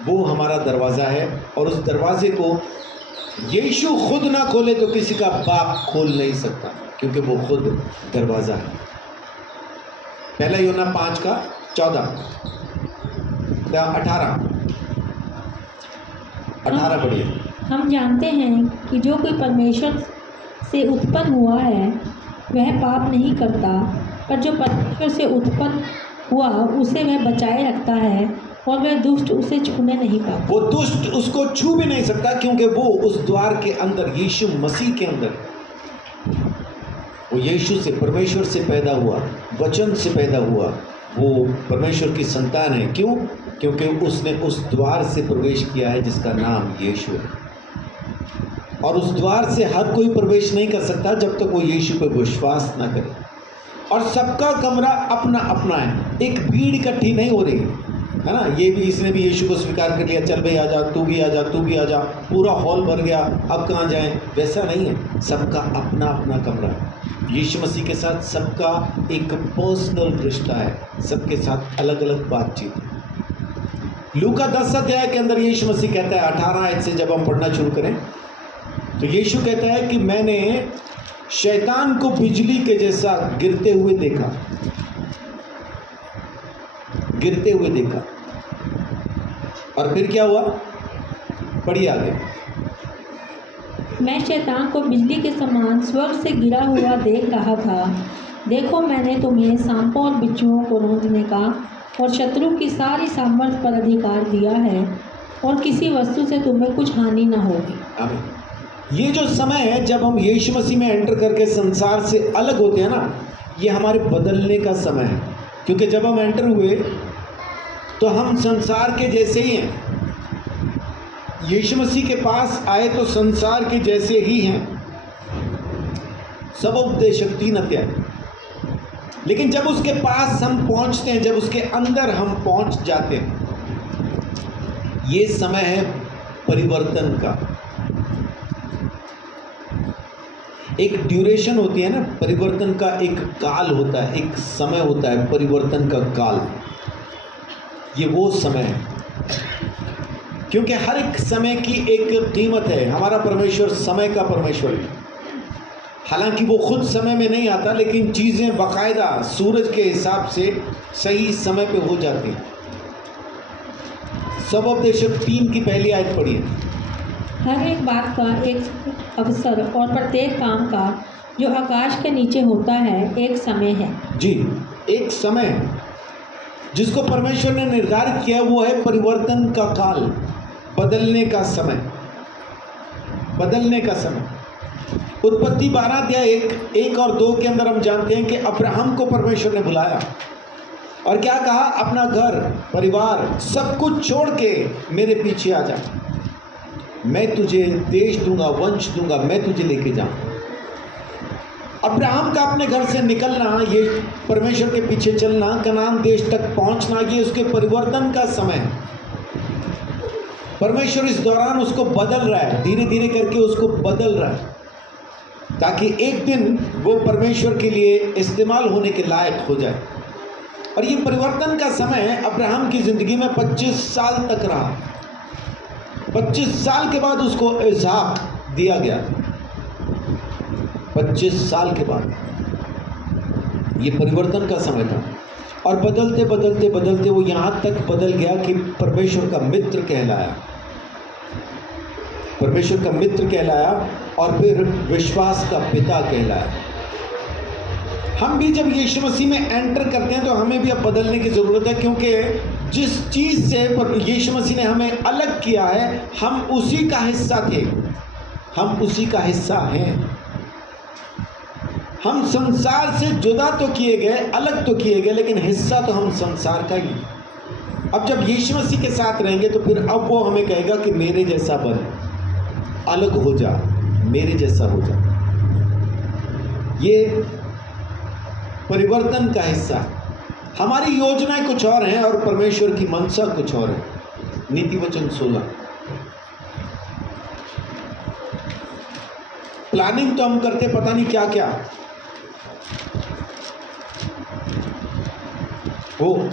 वो हमारा दरवाज़ा है और उस दरवाजे को यीशु खुद ना खोले तो किसी का बाप खोल नहीं सकता, क्योंकि वो खुद दरवाज़ा है। पहला यूहन्ना 5 का 18 पढ़िए। हम जानते हैं कि जो कोई परमेश्वर से उत्पन्न हुआ है वह पाप नहीं करता, पर जो परमेश्वर से उत्पन्न हुआ उसे वह बचाए रखता है और वह दुष्ट उसे छूने नहीं पाता। वो दुष्ट उसको छू भी नहीं सकता, क्योंकि वो उस द्वार के अंदर, यीशु मसीह के अंदर, वो यीशु से, परमेश्वर से पैदा हुआ, वचन से पैदा हुआ, वो परमेश्वर की संतान है। क्यों? क्योंकि उसने उस द्वार से प्रवेश किया है जिसका नाम यीशु है। और उस द्वार से हर कोई प्रवेश नहीं कर सकता जब तक वो यीशु पर विश्वास ना करे। और सबका कमरा अपना अपना है, एक भीड़ इकट्ठी नहीं हो रही है ना। ये भी, इसने भी यीशु को स्वीकार कर लिया, चल भाई आ जा, तू भी आ जा, तू भी आ जा, पूरा हॉल भर गया, अब कहाँ जाएं, वैसा नहीं है। सबका अपना अपना कमरा है। यीशु मसीह के साथ सबका एक पर्सनल रिश्ता है, सबके साथ अलग अलग बातचीत है। लूका 10 अध्याय के अंदर यीशु मसीह कहता है, 18 आयत से जब हम पढ़ना शुरू करें तो यीशु कहता है कि मैंने शैतान को बिजली के जैसा गिरते हुए देखा, गिरते हुए देखा। और फिर क्या हुआ? पढ़िए आगे। मैं शैतान को बिजली के समान स्वर्ग से गिरा हुआ देख रहा था। देखो, मैंने तुम्हें सांपों और बिच्छुओं को रौंदने का और शत्रु की सारी सामर्थ पर अधिकार दिया है, और किसी वस्तु से तुम्हें कुछ हानि न होगी। आमीन। ये जो समय है जब हम यीशु मसीह में एंटर करके संसार से अलग होते हैं ना, ये हमारे बदलने का समय है। क्योंकि जब हम एंटर हुए तो हम संसार के जैसे ही हैं। यीशु मसीह के पास आए तो संसार के जैसे ही हैं, सब उपदेशक 3 अध्याय। लेकिन जब उसके पास हम पहुंचते हैं, जब उसके अंदर हम पहुंच जाते हैं, ये समय है परिवर्तन का। एक ड्यूरेशन होती है ना, परिवर्तन का एक काल होता है, एक समय होता है परिवर्तन का काल। ये वो समय है, क्योंकि हर एक समय की एक कीमत है। हमारा परमेश्वर समय का परमेश्वर है। हालांकि वो खुद समय में नहीं आता, लेकिन चीज़ें बाकायदा सूरज के हिसाब से सही समय पे हो जाती हैं। सब उपदेशक 3 की पहली आयत पढ़िए। हर एक बात का एक अवसर और प्रत्येक काम का जो आकाश के नीचे होता है एक समय है। जी, एक समय जिसको परमेश्वर ने निर्धारित किया, वो है परिवर्तन का काल, बदलने का समय, बदलने का समय। उत्पत्ति 12 अध्याय 1 और 2 के अंदर हम जानते हैं कि अब्राहम को परमेश्वर ने बुलाया और क्या कहा? अपना घर, परिवार, सब कुछ छोड़ के मेरे पीछे आ जा, मैं तुझे देश दूंगा, वंश दूंगा, मैं तुझे लेके जाऊं। अब्राहम का अपने घर से निकलना, ये परमेश्वर के पीछे चलना, कनान देश तक पहुंचना, ये उसके परिवर्तन का समय है। परमेश्वर इस दौरान उसको बदल रहा है, धीरे धीरे करके उसको बदल रहा है, ताकि एक दिन वो परमेश्वर के लिए इस्तेमाल होने के लायक हो जाए। और ये परिवर्तन का समय अब्राहम की ज़िंदगी में 25 साल तक रहा। 25 साल के बाद उसको इसहाक दिया गया। 25 साल के बाद ये परिवर्तन का समय था। और बदलते बदलते बदलते वो यहाँ तक बदल गया कि परमेश्वर का मित्र कहलाया, परमेश्वर का मित्र कहलाया, और फिर विश्वास का पिता कहलाया। हम भी जब यीशु मसीह में एंटर करते हैं तो हमें भी अब बदलने की ज़रूरत है, क्योंकि जिस चीज़ से यीशु मसीह ने हमें अलग किया है, हम उसी का हिस्सा थे, हम उसी का हिस्सा हैं। हम संसार से जुदा तो किए गए, अलग तो किए गए, लेकिन हिस्सा तो हम संसार का ही। अब जब यीशु मसीह के साथ रहेंगे तो फिर अब वो हमें कहेगा कि मेरे जैसा बन, अलग हो जा, मेरे जैसा हो जा। ये परिवर्तन का हिस्सा। हमारी योजनाएं कुछ और हैं और परमेश्वर की मनसा कुछ और है। नीति वचन 16। प्लानिंग तो हम करते पता नहीं क्या क्या, वो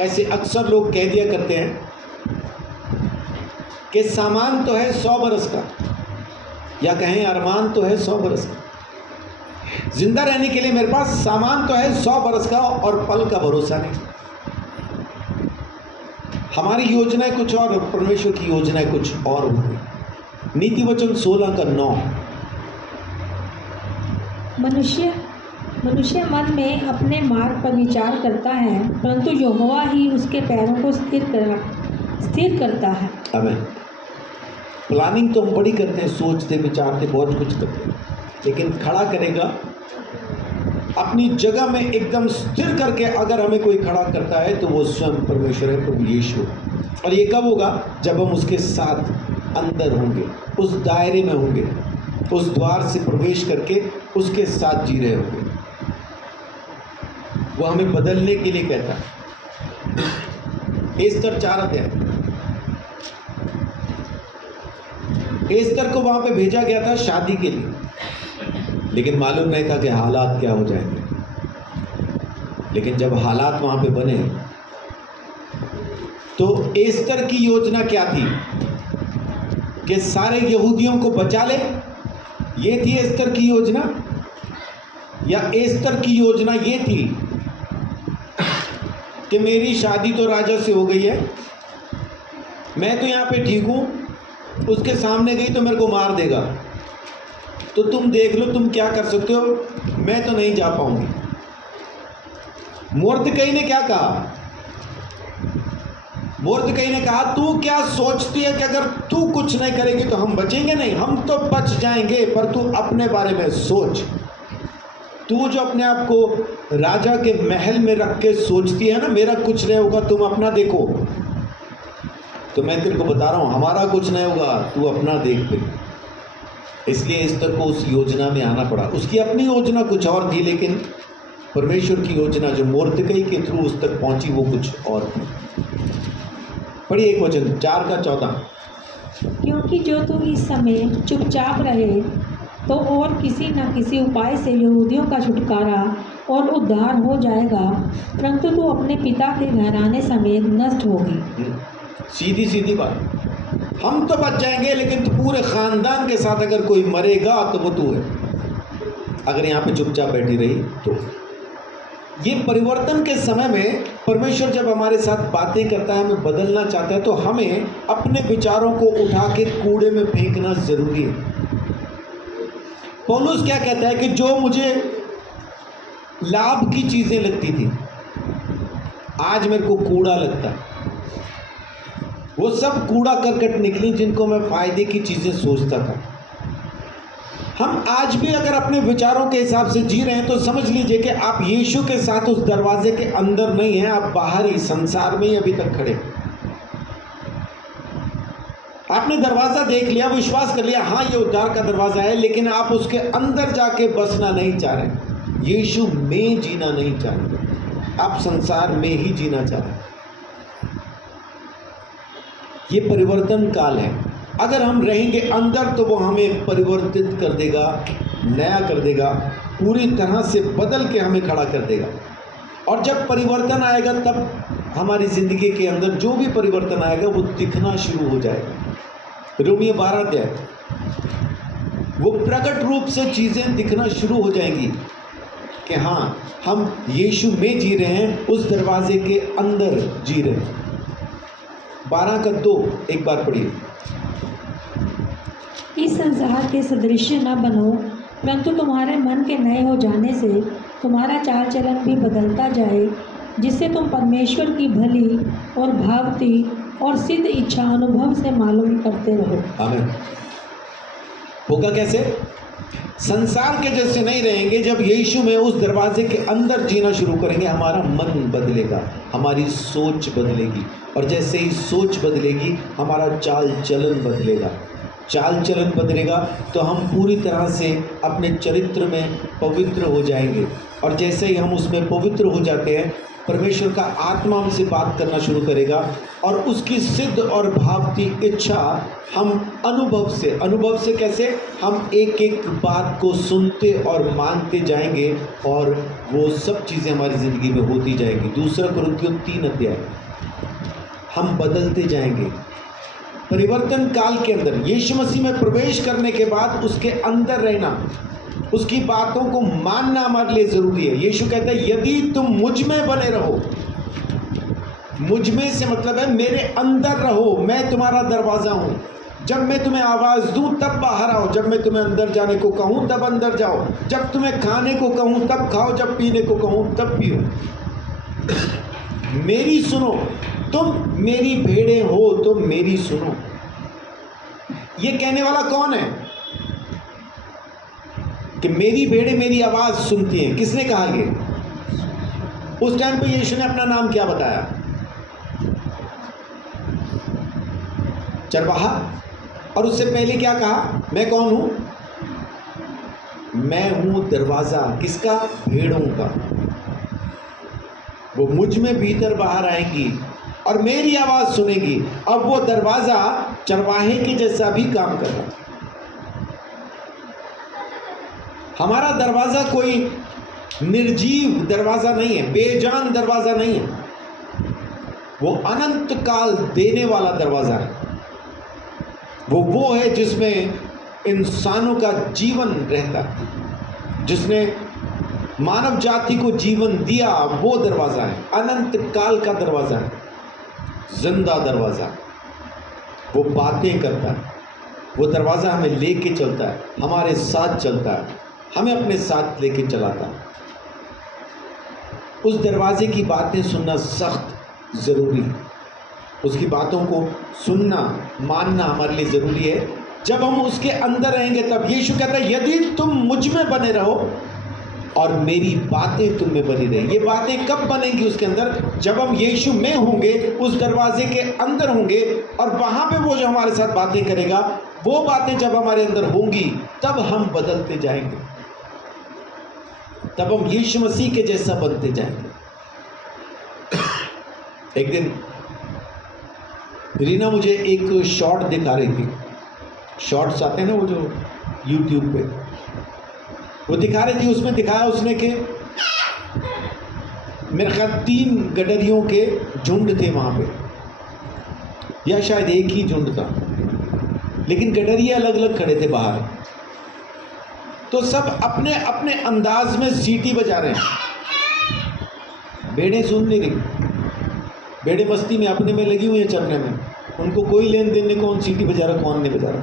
ऐसे अक्सर लोग कह दिया करते हैं कि सामान तो है 100 बरस का, या कहें अरमान तो है 100 बरस का। जिंदा रहने के लिए मेरे पास सामान तो है 100 बरस का और पल का भरोसा नहीं। हमारी योजनाएं कुछ और, परमेश्वर की योजनाएं कुछ और होगी। नीति वचन 16 का 9। मनुष्य मनुष्य मन में अपने मार्ग पर विचार करता है, परंतु यहोवा ही उसके पैरों को स्थिर करता है। आमीन। प्लानिंग तो हम बड़ी करते हैं, सोचते विचारते बहुत कुछ करते हैं, लेकिन खड़ा करेगा अपनी जगह में एकदम स्थिर करके अगर हमें कोई खड़ा करता है तो वो स्वयं परमेश्वर है, प्रभु यीशु। और ये कब होगा? जब हम उसके साथ अंदर होंगे, उस दायरे में होंगे, उस द्वार से प्रवेश करके उसके साथ जी रहे होंगे। वो हमें बदलने के लिए कहता है। एस्तर 4 अध्याय, एस्तर को वहां पे भेजा गया था शादी के लिए, लेकिन मालूम नहीं था कि हालात क्या हो जाएंगे। लेकिन जब हालात वहां पे बने तो एस्तर की योजना क्या थी कि सारे यहूदियों को बचा ले? ये थी एस्तर की योजना? या एस्तर की योजना ये थी कि मेरी शादी तो राजा से हो गई है, मैं तो यहाँ पे ठीक हूँ, उसके सामने गई तो मेरे को मार देगा, तो तुम देख लो तुम क्या कर सकते हो, मैं तो नहीं जा पाऊंगी। मोर्दकई ने क्या कहा? मोर्दकई ने कहा तू क्या सोचती है कि अगर तू कुछ नहीं करेगी तो हम बचेंगे? नहीं, हम तो बच जाएंगे, पर तू अपने बारे में सोच। तू जो अपने आप को राजा के महल में रख के सोचती है ना मेरा कुछ नहीं होगा, तुम अपना देखो, तो मैं तेरे को बता रहा हूं हमारा कुछ नहीं होगा, तू अपना देख ले। इसलिए एस्तर को उस योजना में आना पड़ा। उसकी अपनी योजना कुछ और थी, लेकिन परमेश्वर की योजना जो मोर्दकई के थ्रू उस तक पहुंची वो कुछ और थी। पढ़िए एक वचन 4 का 14। क्योंकि जो तू इस समय चुपचाप रहे तो और किसी न किसी उपाय से यहूदियों का छुटकारा और उद्धार हो जाएगा, परंतु तू अपने पिता के घराने समेत नष्ट होगी। सीधी सीधी बात, हम तो बच जाएंगे, लेकिन तो पूरे खानदान के साथ अगर कोई मरेगा तो वो तू है, अगर यहाँ पे चुपचाप बैठी रही तो। ये परिवर्तन के समय में परमेश्वर जब हमारे साथ बातें करता है, हमें बदलना चाहता है, तो हमें अपने विचारों को उठा के कूड़े में फेंकना जरूरी है। पौलुस क्या कहता है कि जो मुझे लाभ की चीजें लगती थी आज मेरे को कूड़ा लगता है, वो सब कूड़ा करकट निकली जिनको मैं फायदे की चीजें सोचता था। हम आज भी अगर अपने विचारों के हिसाब से जी रहे हैं तो समझ लीजिए कि आप यीशु के साथ उस दरवाजे के अंदर नहीं हैं, आप बाहर ही संसार में ही अभी तक खड़े। आपने दरवाजा देख लिया, विश्वास कर लिया, हाँ ये उद्धार का दरवाजा है, लेकिन आप उसके अंदर जाके बसना नहीं चाह रहे, यीशु में जीना नहीं चाह रहे, आप संसार में ही जीना चाह रहे। ये परिवर्तन काल है। अगर हम रहेंगे अंदर तो वो हमें परिवर्तित कर देगा, नया कर देगा, पूरी तरह से बदल के हमें खड़ा कर देगा। और जब परिवर्तन आएगा तब हमारी ज़िंदगी के अंदर जो भी परिवर्तन आएगा वो दिखना शुरू हो जाएगा। रोमियो 12 अध्याय, वो प्रकट रूप से चीज़ें दिखना शुरू हो जाएंगी कि हाँ हम यीशु में जी रहे हैं, उस दरवाजे के अंदर जी रहे हैं। 12 का 2 एक बार पढ़िए। इस संसार के सदृश न बनो, परंतु तुम्हारे मन के नए हो जाने से तुम्हारा चाल चलन भी बदलता जाए, जिससे तुम परमेश्वर की भली और भावती और सिद्ध इच्छा अनुभव से मालूम करते रहो। आमीन। होगा कैसे? संसार के जैसे नहीं रहेंगे। जब यीशु में उस दरवाजे के अंदर जीना शुरू करेंगे, हमारा मन बदलेगा, हमारी सोच बदलेगी, और जैसे ही सोच बदलेगी हमारा चाल चलन बदलेगा। चाल चलन बदलेगा तो हम पूरी तरह से अपने चरित्र में पवित्र हो जाएंगे, और जैसे ही हम उसमें पवित्र हो जाते हैं परमेश्वर का आत्मा हमसे बात करना शुरू करेगा, और उसकी सिद्ध और भावती इच्छा हम अनुभव से कैसे? हम एक एक बात को सुनते और मानते जाएंगे, और वो सब चीज़ें हमारी ज़िंदगी में होती जाएंगी। 2 कुरिन्थियों 3 अध्याय, हम बदलते जाएंगे। परिवर्तन काल के अंदर यीशु मसीह में प्रवेश करने के बाद उसके अंदर रहना, उसकी बातों को मानना हमारे लिए ज़रूरी है। यीशु कहता है यदि तुम मुझ में बने रहो, मुझ में से मतलब है मेरे अंदर रहो, मैं तुम्हारा दरवाज़ा हूँ, जब मैं तुम्हें आवाज दूं तब बाहर आओ, जब मैं तुम्हें अंदर जाने को कहूं तब अंदर जाओ, जब तुम्हें खाने को कहूं तब खाओ, जब पीने को कहूं तब पियो। मेरी सुनो, तुम मेरी भेड़ें हो तो मेरी सुनो। ये कहने वाला कौन है कि मेरी भेड़ें मेरी आवाज सुनती हैं? किसने कहा ये? उस टाइम पे यीशु ने अपना नाम क्या बताया? चरवाहा। और उससे पहले क्या कहा? मैं कौन हूं? मैं हूं दरवाजा। किसका? भेड़ों का। वो मुझ में भीतर बाहर आएंगी और मेरी आवाज सुनेगी। अब वो दरवाजा चरवाहे के जैसा भी काम कर रहा है। हमारा दरवाजा कोई निर्जीव दरवाजा नहीं है, बेजान दरवाजा नहीं है, वो अनंत काल देने वाला दरवाजा है। वो है जिसमें इंसानों का जीवन रहता है, जिसने मानव जाति को जीवन दिया। वो दरवाजा है, अनंत काल का दरवाजा है, जिंदा दरवाजा। वो बातें करता है, वो दरवाजा हमें लेके चलता है, हमारे साथ चलता है, हमें अपने साथ लेके चलाता है। उस दरवाजे की बातें सुनना सख्त ज़रूरी है। उसकी बातों को सुनना, मानना हमारे लिए ज़रूरी है। जब हम उसके अंदर रहेंगे तब। यीशु कहता है यदि तुम मुझ में बने रहो और मेरी बातें तुम में बनी रहे। ये बातें कब बनेंगी उसके अंदर? जब हम यीशु में होंगे, उस दरवाजे के अंदर होंगे, और वहाँ पे वो जो हमारे साथ बातें करेगा, वो बातें जब हमारे अंदर होंगी तब हम बदलते जाएंगे, तब हम यीशु मसीह के जैसा बनते जाएंगे। एक दिन रीना मुझे एक शॉर्ट दिखा रही थी। शॉर्ट्स आते हैं ना वो जो यूट्यूब पे, वो दिखा रही थी। उसमें दिखाया उसने कि मेरे ख्याल 3 गडरियों के झुंड थे वहाँ पे, या शायद एक ही झुंड था, लेकिन गडरिये अलग अलग खड़े थे बाहर। तो सब अपने अपने अंदाज में सीटी बजा रहे हैं। भेड़ें सुन नहीं रही, भेड़ें मस्ती में अपने में लगी हुई हैं चरने में। उनको कोई लेन देन नहीं, कौन सीटी बजा रहा कौन नहीं बजा रहा।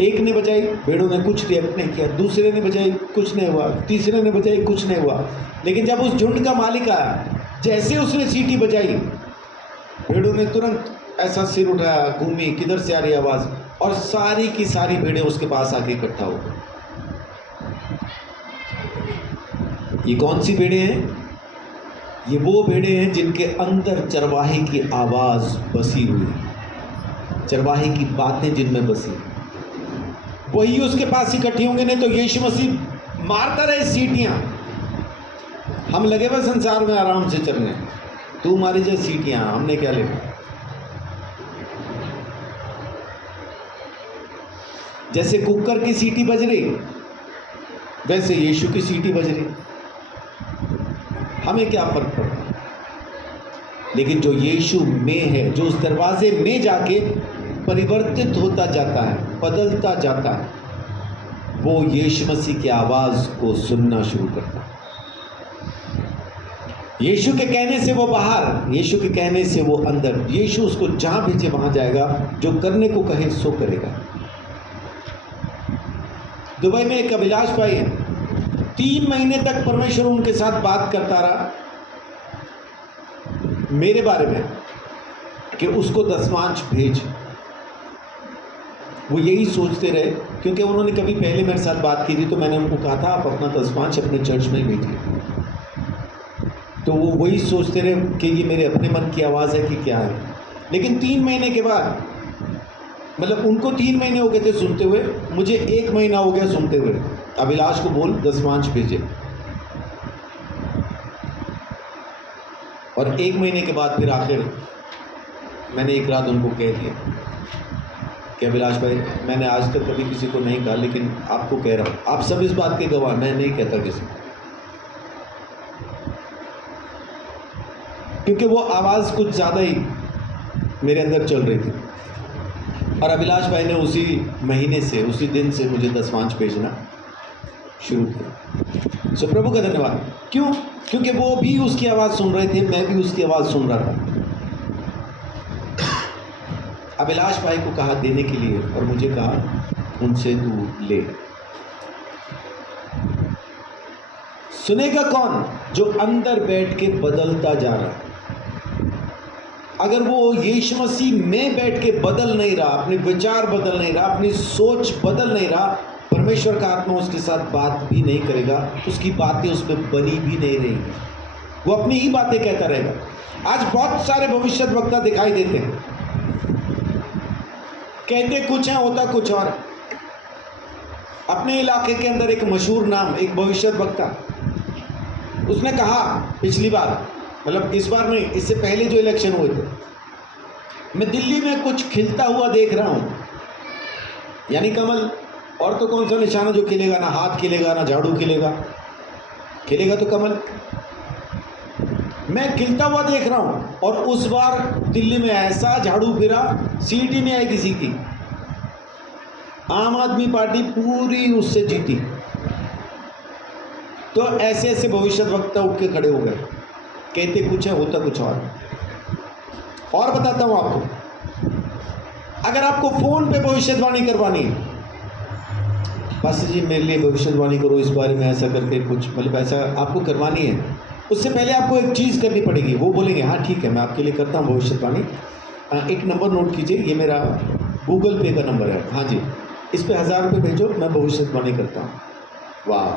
एक ने बजाई, भेड़ों ने कुछ रिएक्ट नहीं किया। दूसरे ने बजाई, कुछ नहीं हुआ। तीसरे ने बजाई, कुछ नहीं हुआ। लेकिन जब उस झुंड का मालिक आया, जैसे उसने सीटी बजाई, भेड़ों ने तुरंत ऐसा सिर उठाया, घूमी, किधर से आ रही आवाज़, और सारी की सारी भेड़ें उसके पास आके इकट्ठा हो गई। ये कौन सी भेड़ें हैं? ये वो भेड़ें हैं जिनके अंदर चरवाहे की आवाज़ बसी हुई है, चरवाहे की बातें जिनमें बसी। वही उसके पास इकट्ठी होंगे। नहीं तो यीशु मसीह मारता रहे सीटियाँ, हम लगे हुए संसार में आराम से चलने, तू मारी जाए सीटियाँ, हमने क्या लेना। जैसे कुकर की सीटी बज रही, वैसे यीशु की सीटी बज रही। हमें क्या फर्क पड़ता? लेकिन जो यीशु में है, जो उस दरवाजे में जाके परिवर्तित होता जाता है, बदलता जाता है, वो यीशु मसीह की आवाज़ को सुनना शुरू करता है। यीशु के कहने से वो बाहर, यीशु के कहने से वो अंदर। यीशु उसको जहाँ भेजे वहाँ जाएगा, जो करने को कहे सो करेगा। दुबई में एक अभिलाष भाई है, 3 महीने तक परमेश्वर उनके साथ बात करता रहा मेरे बारे में कि उसको दसवांश भेज। वो यही सोचते रहे, क्योंकि उन्होंने कभी पहले मेरे साथ बात की थी, तो मैंने उनको कहा था आप अपना दसवांश अपने चर्च में भेजिए। तो वो वही सोचते रहे कि ये मेरे अपने मन की आवाज़ है कि क्या है। लेकिन 3 महीने के बाद, मतलब उनको 3 महीने हो गए थे सुनते हुए, मुझे 1 महीना हो गया सुनते हुए, अभिलाष को बोल दसवांश भेजे। और 1 महीने के बाद फिर आखिर मैंने एक रात उनको कह दिया कि अभिलाष भाई, मैंने आज तक कभी किसी को नहीं कहा, लेकिन आपको कह रहा हूँ, आप सब इस बात के गवाह, मैं नहीं कहता किसी को। क्योंकि वो आवाज़ कुछ ज़्यादा ही मेरे अंदर चल रही थी। और अभिलाष भाई ने उसी महीने से, उसी दिन से मुझे दसवांश भेजना शुरू किया। सो प्रभु का धन्यवाद। क्यों? क्योंकि वो भी उसकी आवाज़ सुन रहे थे, मैं भी उसकी आवाज़ सुन रहा था। अभिलाष भाई को कहा देने के लिए और मुझे कहा उनसे तू ले। सुनेगा कौन? जो अंदर बैठ के बदलता जा रहा है। अगर वो यीशु मसीह में बैठ के बदल नहीं रहा, अपने विचार बदल नहीं रहा, अपनी सोच बदल नहीं रहा, परमेश्वर का आत्मा उसके साथ बात भी नहीं करेगा, उसकी बातें उसमें बनी भी नहीं रहेंगी, वो अपनी ही बातें कहता रहेगा। आज बहुत सारे भविष्यद्वक्ता दिखाई देते हैं, कहते कुछ है होता कुछ और। अपने इलाके के अंदर एक मशहूर नाम, एक भविष्यद्वक्ता, उसने कहा पिछली बार, मतलब इस बार नहीं, इससे पहले जो इलेक्शन हुए थे, मैं दिल्ली में कुछ खिलता हुआ देख रहा हूं, यानी कमल। और तो कौन सा निशाना जो खिलेगा? ना हाथ खिलेगा, ना झाड़ू खिलेगा, खिलेगा तो कमल। मैं खिलता हुआ देख रहा हूं। और उस बार दिल्ली में ऐसा झाड़ू फिरा, सीट ही नहीं आई किसी की। आम आदमी पार्टी पूरी उससे जीती। तो ऐसे ऐसे भविष्यद्वक्ता उठ के खड़े हो गए, कहते कुछ है होता कुछ और बताता हूं आपको, अगर आपको फोन पे भविष्यवाणी करवानी है, पास्टर जी मेरे लिए भविष्यवाणी करो इस बारे में, ऐसा करके कुछ, मतलब ऐसा आपको करवानी है, उससे पहले आपको एक चीज़ करनी पड़ेगी। वो बोलेंगे हाँ ठीक है मैं आपके लिए करता हूँ भविष्यवाणी, एक नंबर नोट कीजिए, ये मेरा गूगल पे का नंबर है, हाँ जी, इस पे 1000 रुपये भेजो, मैं भविष्यवाणी करता हूँ। वाह,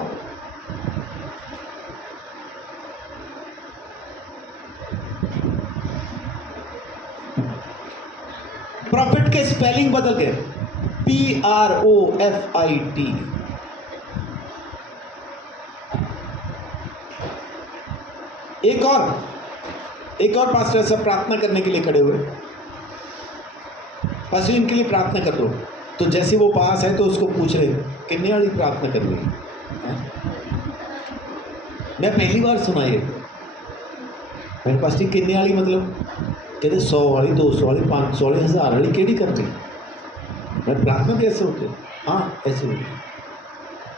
प्रॉफिट के स्पेलिंग बदल गए, PROFIT। एक और पास्टर सब प्रार्थना करने के लिए खड़े हुए, पास्टर इनके लिए प्रार्थना कर दो। तो जैसे वो पास है तो उसको पूछ रहे कितने वाली प्रार्थना करनी है? मैं पहली बार सुना ये। मेरे पास कितने वाली मतलब कहते 100 वाली, 200 वाली, 500 वाली, 1000 वाली केड़ी करनी? मैं प्रार्थना भी ऐसे होते? हाँ ऐसे होते।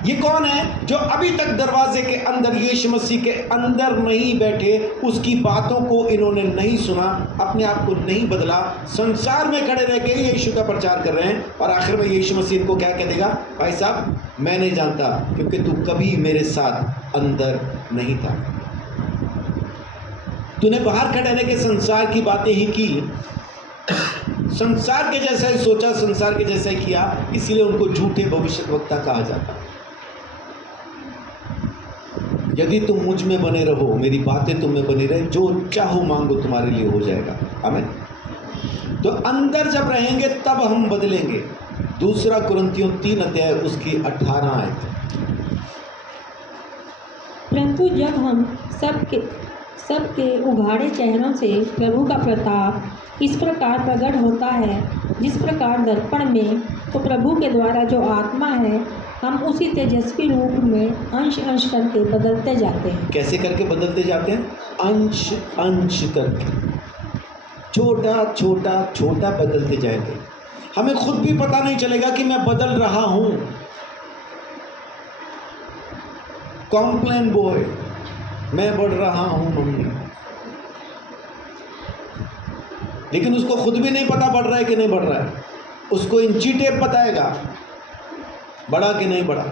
ये कौन है जो अभी तक दरवाजे के अंदर यीशु मसीह के अंदर नहीं बैठे, उसकी बातों को इन्होंने नहीं सुना, अपने आप को नहीं बदला, संसार में खड़े रह के यीशु का प्रचार कर रहे हैं, और आखिर में यीशु मसीह इनको क्या कह देगा? भाई साहब मैं नहीं जानता, क्योंकि तू कभी मेरे साथ अंदर नहीं था। तूने बाहर खड़े रह के संसार की बातें ही की, संसार के जैसा ही सोचा, संसार के जैसा ही किया, इसीलिए उनको झूठे भविष्यद्वक्ता कहा जाता। यदि तुम मुझ में बने रहो, मेरी बातें तुम में बनी रहे, जो चाहो मांगो तुम्हारे लिए हो जाएगा। आमीन। तो अंदर जब रहेंगे तब हम बदलेंगे। 2 कुरिन्थियों 3 अध्याय उसकी 18 आयत। परंतु जब हम सबके उघाड़े चेहरों से प्रभु का प्रताप इस प्रकार प्रकट होता है, जिस प्रकार दर्पण में, तो प्रभु के द्वारा जो आत्मा है, हम उसी तेजस्वी रूप में अंश अंश करके बदलते जाते हैं। कैसे करके बदलते जाते हैं? अंश अंश करके, छोटा छोटा छोटा बदलते जाएंगे। हमें खुद भी पता नहीं चलेगा कि मैं बदल रहा हूं। कॉम्प्लेन बॉय, मैं बढ़ रहा हूं मम्मी, लेकिन उसको खुद भी नहीं पता बढ़ रहा है कि नहीं बढ़ रहा है। उसको इंची टेप बताएगा बढ़ा कि नहीं बढ़ा।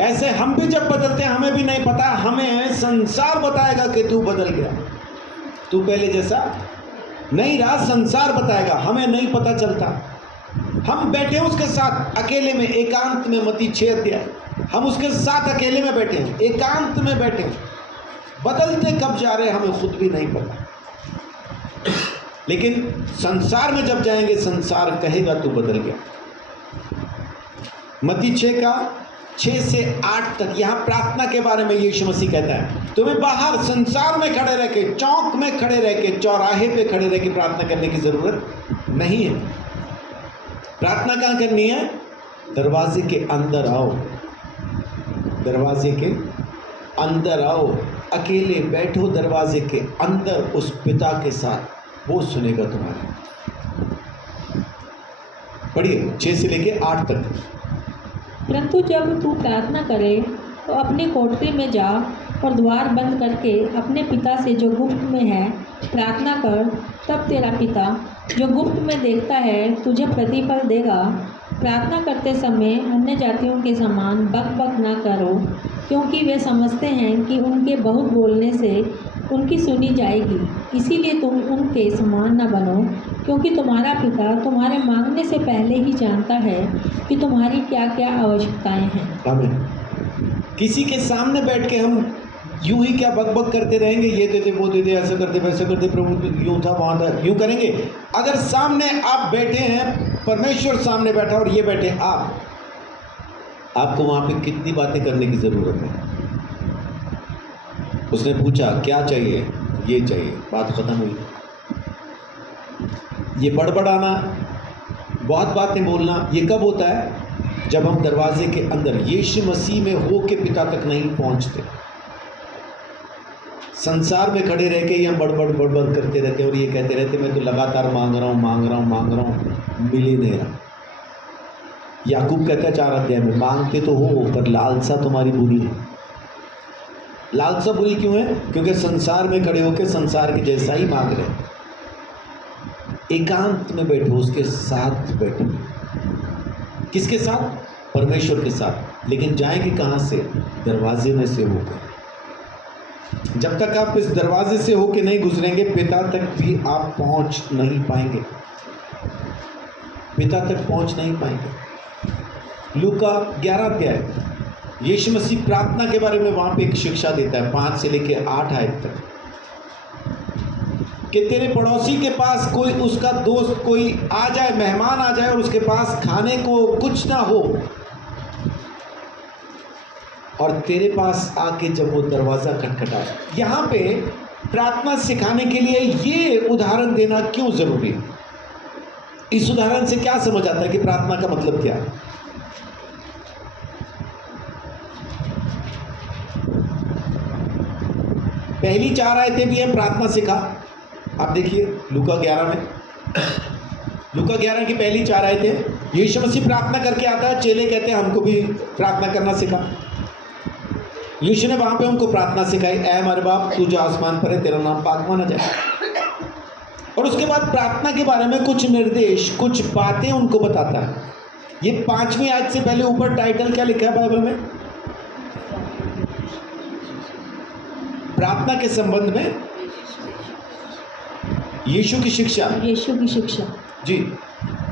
ऐसे हम भी जब बदलते हैं हमें भी नहीं पता, हमें संसार बताएगा कि तू बदल गया, तू पहले जैसा नहीं रहा, संसार बताएगा, हमें नहीं पता चलता। हम बैठे हैं उसके साथ अकेले में, एकांत में, मत्ती 6 अध्याय, हम उसके साथ अकेले में बैठे हैं, एकांत में बैठे हैं, बदलते कब जा रहे हैं हमें खुद भी नहीं पता। लेकिन संसार में जब जाएंगे, संसार कहेगा तू बदल गया। मत्ती 6 से 8 तक यहाँ प्रार्थना के बारे में यीशु मसीह कहता है, तुम्हें बाहर संसार में खड़े रह के, चौक में खड़े रह के, चौराहे पे खड़े रह के प्रार्थना करने की जरूरत नहीं है। प्रार्थना कहाँ करनी है? दरवाजे के अंदर आओ, दरवाजे के अंदर आओ, अकेले बैठो दरवाजे के अंदर उस पिता के साथ, वो सुनेगा तुम्हारी। पढ़िए 6 से लेके 8 तक। परंतु जब तू प्रार्थना करे तो अपनी कोठरी में जा और द्वार बंद करके अपने पिता से जो गुप्त में है प्रार्थना कर, तब तेरा पिता जो गुप्त में देखता है तुझे प्रतिफल देगा। प्रार्थना करते समय अन्य जातियों के समान बक बक ना करो, क्योंकि वे समझते हैं कि उनके बहुत बोलने से उनकी सुनी जाएगी। इसीलिए तुम उनके समान न बनो, क्योंकि तुम्हारा पिता तुम्हारे मांगने से पहले ही जानता है कि तुम्हारी क्या क्या आवश्यकताएं हैं। आमीन। किसी के सामने बैठ के हम यूं ही क्या बकबक करते रहेंगे, ये दे दे वो दे दे, ऐसा कर दे वैसा कर दे, प्रभु यूं था वहाँ था, यूं करेंगे? अगर सामने आप बैठे हैं, परमेश्वर सामने बैठा और ये बैठे आपको वहाँ पे कितनी बातें करने की ज़रूरत है? उसने पूछा क्या चाहिए? ये चाहिए, बात ख़त्म हुई। ये बड़बड़ाना, बहुत बातें बोलना, ये कब होता है? जब हम दरवाजे के अंदर यीशु मसीह में हो के पिता तक नहीं पहुंचते। संसार में खड़े रह के ही हम बड़बड़ करते रहते हैं और ये कहते रहते मैं तो लगातार मांग रहा हूँ, मिल ही नहीं रहा। याकूब कहता है 4 अध्याय में, मांगते तो हो पर लालसा तुम्हारी बुरी है। लालसा बुरी क्यों है? क्योंकि संसार में खड़े होकर संसार के जैसा ही मांग रहे हैं। एकांत में बैठो, उसके साथ बैठो। किसके साथ? परमेश्वर के साथ। लेकिन जाएंगे कहाँ से? दरवाजे में से होकर। जब तक आप इस दरवाजे से होकर नहीं गुजरेंगे, पिता तक भी आप पहुंच नहीं पाएंगे। पिता तक पहुंच नहीं पाएंगे। लूका 11 अध्याय, यीशु मसीह प्रार्थना के बारे में वहां पे एक शिक्षा देता है 5 से लेके 8 आयत तक, कि तेरे पड़ोसी के पास कोई उसका दोस्त कोई आ जाए, मेहमान आ जाए और उसके पास खाने को कुछ ना हो, और तेरे पास आके जब वो दरवाज़ा खटखटाए। यहाँ पे प्रार्थना सिखाने के लिए ये उदाहरण देना क्यों ज़रूरी है? इस उदाहरण से क्या समझ आता है कि प्रार्थना का मतलब क्या है? पहली 4 आयतें भी हैं प्रार्थना सिखा। आप देखिए लूका 11 में, लूका 11 की पहली 4 आयतें, यीशु मसीह प्रार्थना करके आता है, चेले कहते हैं हमको भी प्रार्थना करना सिखा। यीशु ने वहां पे उनको प्रार्थना सिखाई, ऐ हमारे बाप तू जो आसमान पर है, तेरा नाम पाक माना जाए। और उसके बाद प्रार्थना के बारे में कुछ निर्देश, कुछ बातें उनको बताता है। ये 5वीं आयत से पहले ऊपर टाइटल क्या लिखा है बाइबल में? प्रार्थना के संबंध में यीशु की शिक्षा। यीशु की शिक्षा जी,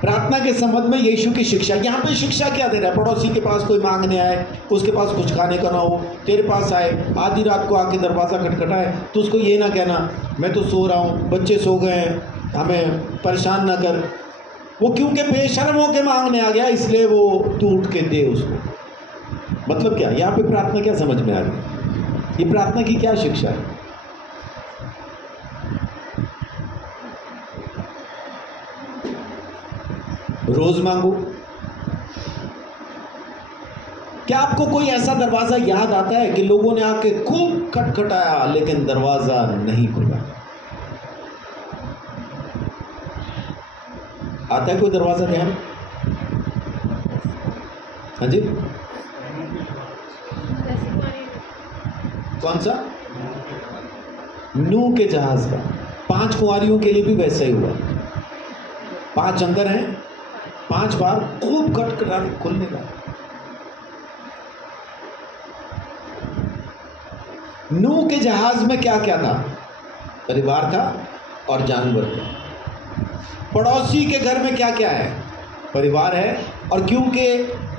प्रार्थना के संबंध में यीशु की शिक्षा। यहाँ पे शिक्षा क्या दे रहा है? पड़ोसी के पास कोई मांगने आए, उसके पास कुछ खाने का ना हो, तेरे पास आए, आधी रात को आके दरवाज़ा खटखटाए, तो उसको ये ना कहना मैं तो सो रहा हूँ, बच्चे सो गए हैं, हमें परेशान ना कर। वो क्योंकि बेशर्म होके मांगने आ गया, इसलिए वो तू उठ के दे उसको। मतलब क्या? यहाँ पे प्रार्थना क्या समझ में आ रही है? ये प्रार्थना की क्या शिक्षा है? रोज मांगो। क्या आपको कोई ऐसा दरवाजा याद आता है कि लोगों ने आके खूब खटखटाया लेकिन दरवाजा नहीं खुला? आता है कोई दरवाजा ध्यान? हाँ जी, कौन सा? नूह के जहाज का। 5 कुंवारियों के लिए भी वैसा ही हुआ। 5 अंदर हैं, 5 बार खूब खटखटाने खुलने का। नूह के जहाज में क्या क्या था? परिवार था और जानवर थे। पड़ोसी के घर में क्या क्या है? परिवार है। और क्योंकि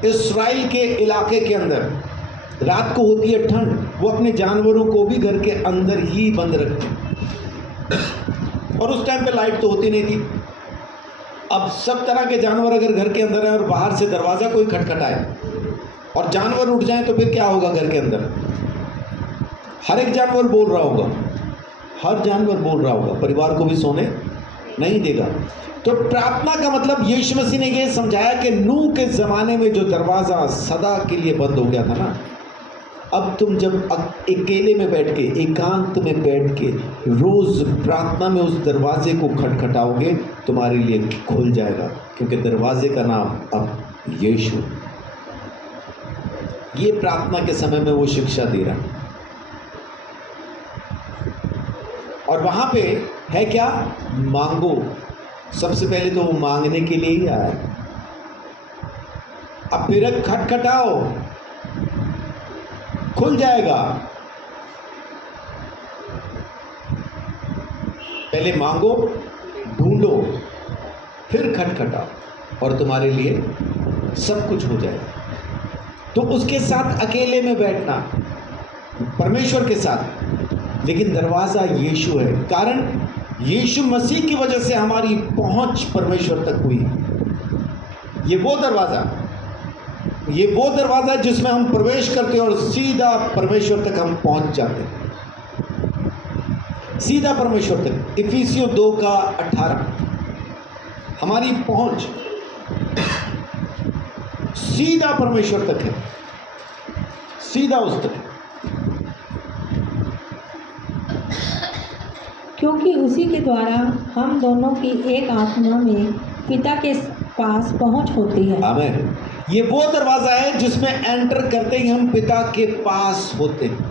इस्राएल के इलाके के अंदर रात को होती है ठंड, वो अपने जानवरों को भी घर के अंदर ही बंद रखते हैं। और उस टाइम पे लाइट तो होती नहीं थी। अब सब तरह के जानवर अगर घर के अंदर हैं और बाहर से दरवाज़ा कोई खटखटाए और जानवर उठ जाए तो फिर क्या होगा? घर के अंदर हर एक जानवर बोल रहा होगा, हर जानवर बोल रहा होगा, परिवार को भी सोने नहीं देगा। तो प्रार्थना का मतलब यीशु मसीह ने ये समझाया कि नूह के ज़माने में जो दरवाज़ा सदा के लिए बंद हो गया था ना, अब तुम जब अकेले में बैठ के, एकांत में बैठ के रोज़ प्रार्थना में उस दरवाजे को खटखटाओगे, तुम्हारे लिए खुल जाएगा, क्योंकि दरवाजे का नाम अब यीशु। ये प्रार्थना के समय में वो शिक्षा दे रहा है। और वहाँ पे है क्या? मांगो। सबसे पहले तो वो मांगने के लिए ही आया है। अब फिर खटखटाओ, खुल जाएगा। पहले मांगो, ढूंढो, फिर खटखटाओ और तुम्हारे लिए सब कुछ हो जाएगा। तो उसके साथ अकेले में बैठना, परमेश्वर के साथ, लेकिन दरवाज़ा यीशु है। कारण यीशु मसीह की वजह से हमारी पहुंच परमेश्वर तक हुई। ये वो दरवाज़ा है जिसमें हम प्रवेश करते हैं और सीधा परमेश्वर तक हम पहुंच जाते हैं, सीधा परमेश्वर तक। इफिसियों 2:18 हमारी पहुंच सीधा परमेश्वर तक है, सीधा उस तक है। क्योंकि उसी के द्वारा हम दोनों की एक आत्मा में पिता के पास पहुंच होती है। आमीन। ये वो दरवाज़ा है जिसमें एंटर करते ही हम पिता के पास होते हैं।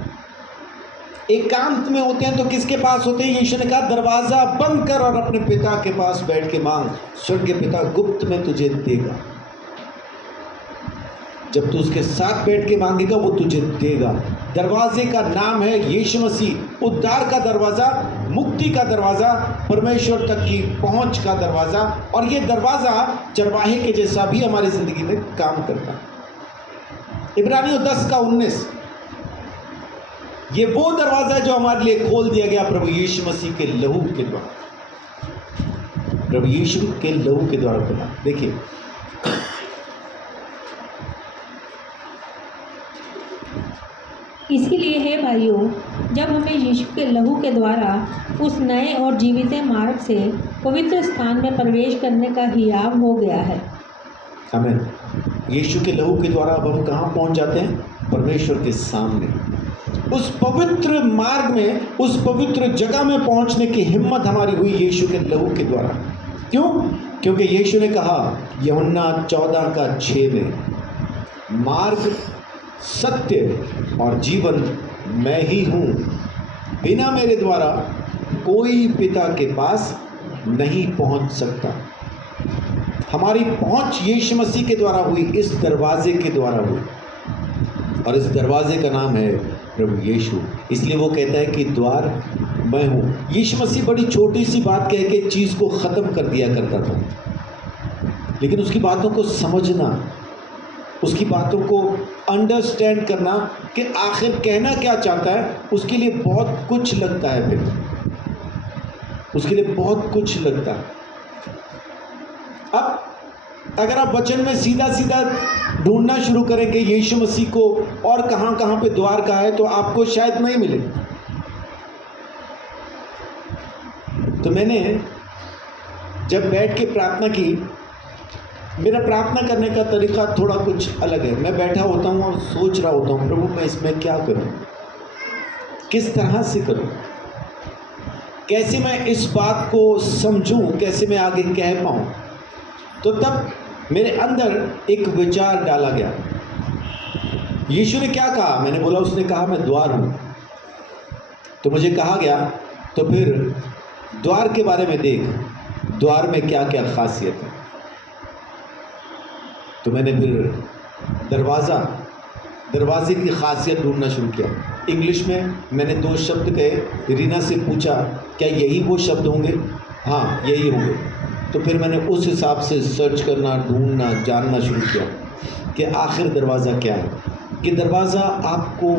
एकांत में होते हैं तो किसके पास होते हैं? यीशु ने कहा दरवाज़ा बंद कर और अपने पिता के पास बैठ के मांग, स्वर्गीय पिता गुप्त में तुझे देगा। जब तू उसके साथ बैठ के मांगेगा वो तुझे देगा। दरवाजे का नाम है यीशु मसीह। उद्धार का दरवाज़ा, मुक्ति का दरवाज़ा, परमेश्वर तक की पहुंच का दरवाज़ा। और ये दरवाज़ा चरवाहे के जैसा भी हमारी ज़िंदगी में काम करता है। इब्रानियों 10:19 ये वो दरवाज़ा है जो हमारे लिए खोल दिया गया प्रभु यीशु मसीह के लहू के द्वारा। प्रभु यीशु के लहू के द्वारा खुला। देखिए, इसीलिए हे भाइयों, जब हमें यीशु के लहू के द्वारा उस नए और जीवित मार्ग से पवित्र स्थान में प्रवेश करने का हियाव हो गया है। आमीन। यीशु के लहू के द्वारा अब हम कहाँ पहुँच जाते हैं? परमेश्वर के सामने, उस पवित्र मार्ग में, उस पवित्र जगह में पहुँचने की हिम्मत हमारी हुई यीशु के लहू के द्वारा। क्यों? क्योंकि यीशु ने कहा यूहन्ना 14:6 में, मार्ग, सत्य और जीवन मैं ही हूँ, बिना मेरे द्वारा कोई पिता के पास नहीं पहुँच सकता। हमारी पहुँच यीशु मसीह के द्वारा हुई, इस दरवाजे के द्वारा हुई, और इस दरवाजे का नाम है प्रभु यीशु। इसलिए वो कहता है कि द्वार मैं हूँ। यीशु मसीह बड़ी छोटी सी बात कह के चीज़ को ख़त्म कर दिया करता था, लेकिन उसकी बातों को समझना, उसकी बातों को अंडरस्टैंड करना कि आखिर कहना क्या चाहता है, उसके लिए बहुत कुछ लगता है। फिर उसके लिए बहुत कुछ लगता है। अब अगर आप वचन में सीधा सीधा ढूंढना शुरू करेंगे यीशु मसीह को और कहाँ कहाँ पे द्वार का है, तो आपको शायद नहीं मिले। तो मैंने जब बैठ के प्रार्थना की, मेरा प्रार्थना करने का तरीका थोड़ा कुछ अलग है। मैं बैठा होता हूँ और सोच रहा होता हूँ, प्रभु मैं इसमें क्या करूँ, किस तरह से करूँ, कैसे मैं इस बात को समझूँ, कैसे मैं आगे कह पाऊँ। तो तब मेरे अंदर एक विचार डाला गया। यीशु ने क्या कहा? मैंने बोला, उसने कहा मैं द्वार हूँ। तो मुझे कहा गया, तो फिर द्वार के बारे में देख, द्वार में क्या क्या खासियत है। तो मैंने फिर दरवाजे की खासियत ढूंढना शुरू किया। इंग्लिश में मैंने 2 शब्द कहे। रीना से पूछा क्या यही वो शब्द होंगे? हाँ, यही होंगे। तो फिर मैंने उस हिसाब से सर्च करना, ढूंढना, जानना शुरू किया कि आखिर दरवाज़ा क्या है। कि दरवाज़ा आपको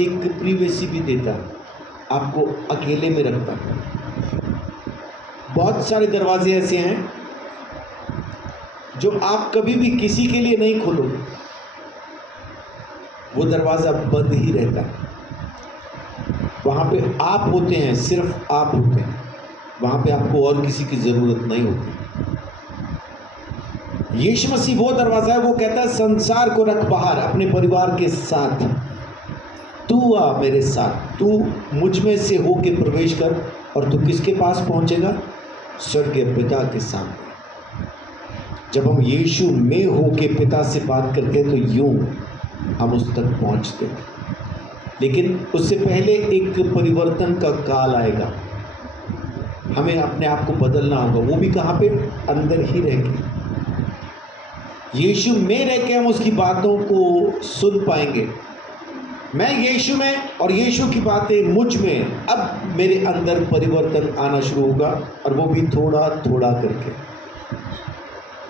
एक प्रिवेसी भी देता है, आपको अकेले में रखता है। बहुत सारे दरवाजे ऐसे हैं जो आप कभी भी किसी के लिए नहीं खोलोगे, वो दरवाज़ा बंद ही रहता है। वहाँ पे आप होते हैं, सिर्फ आप होते हैं, वहाँ पे आपको और किसी की ज़रूरत नहीं होती। यीशु मसीह वो दरवाज़ा है, वो कहता है संसार को रख बाहर अपने परिवार के साथ, तू आ मेरे साथ, तू मुझ में से होके प्रवेश कर, और तू किसके पास पहुँचेगा? स्वर्गीय पिता के सामने। जब हम यीशु में होके पिता से बात करते हैं तो यूं हम उस तक पहुंचते हैं। लेकिन उससे पहले एक परिवर्तन का काल आएगा। हमें अपने आप को बदलना होगा, वो भी कहाँ पे? अंदर ही रह के। यीशु में रह के हम उसकी बातों को सुन पाएंगे। मैं यीशु में और यीशु की बातें मुझ में, अब मेरे अंदर परिवर्तन आना शुरू होगा, और वो भी थोड़ा थोड़ा करके,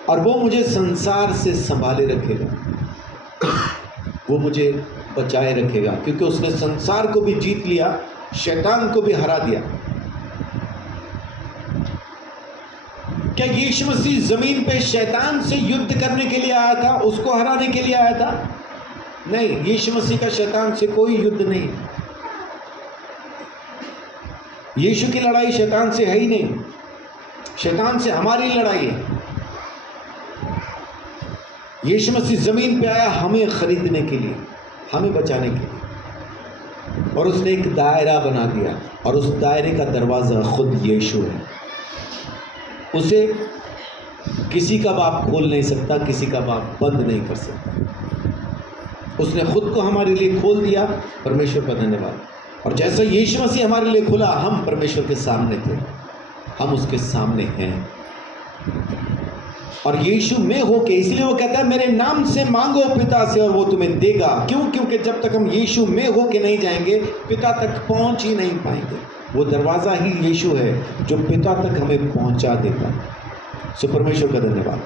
और वो मुझे संसार से संभाले रखेगा, वो मुझे बचाए रखेगा, क्योंकि उसने संसार को भी जीत लिया, शैतान को भी हरा दिया। क्या यीशु मसीह जमीन पे शैतान से युद्ध करने के लिए आया था, उसको हराने के लिए आया था? नहीं, यीशु मसीह का शैतान से कोई युद्ध नहीं। यीशु की लड़ाई शैतान से है ही नहीं, शैतान से हमारी लड़ाई है। यीशु मसीह जमीन पे आया हमें खरीदने के लिए, हमें बचाने के लिए, और उसने एक दायरा बना दिया, और उस दायरे का दरवाज़ा खुद यीशु है। उसे किसी का बाप खोल नहीं सकता, किसी का बाप बंद नहीं कर सकता। उसने खुद को हमारे लिए खोल दिया, परमेश्वर का धन्यवाद। और जैसा यीशु मसीह हमारे लिए खुला, हम परमेश्वर के सामने थे, हम उसके सामने हैं। और यीशु में होके, इसलिए वो कहता है मेरे नाम से मांगो पिता से और वो तुम्हें देगा। क्यों? क्योंकि जब तक हम यीशु में होके नहीं जाएंगे, पिता तक पहुंच ही नहीं पाएंगे। वो दरवाज़ा ही यीशु है जो पिता तक हमें पहुंचा देता है। सो परमेश्वर का धन्यवाद।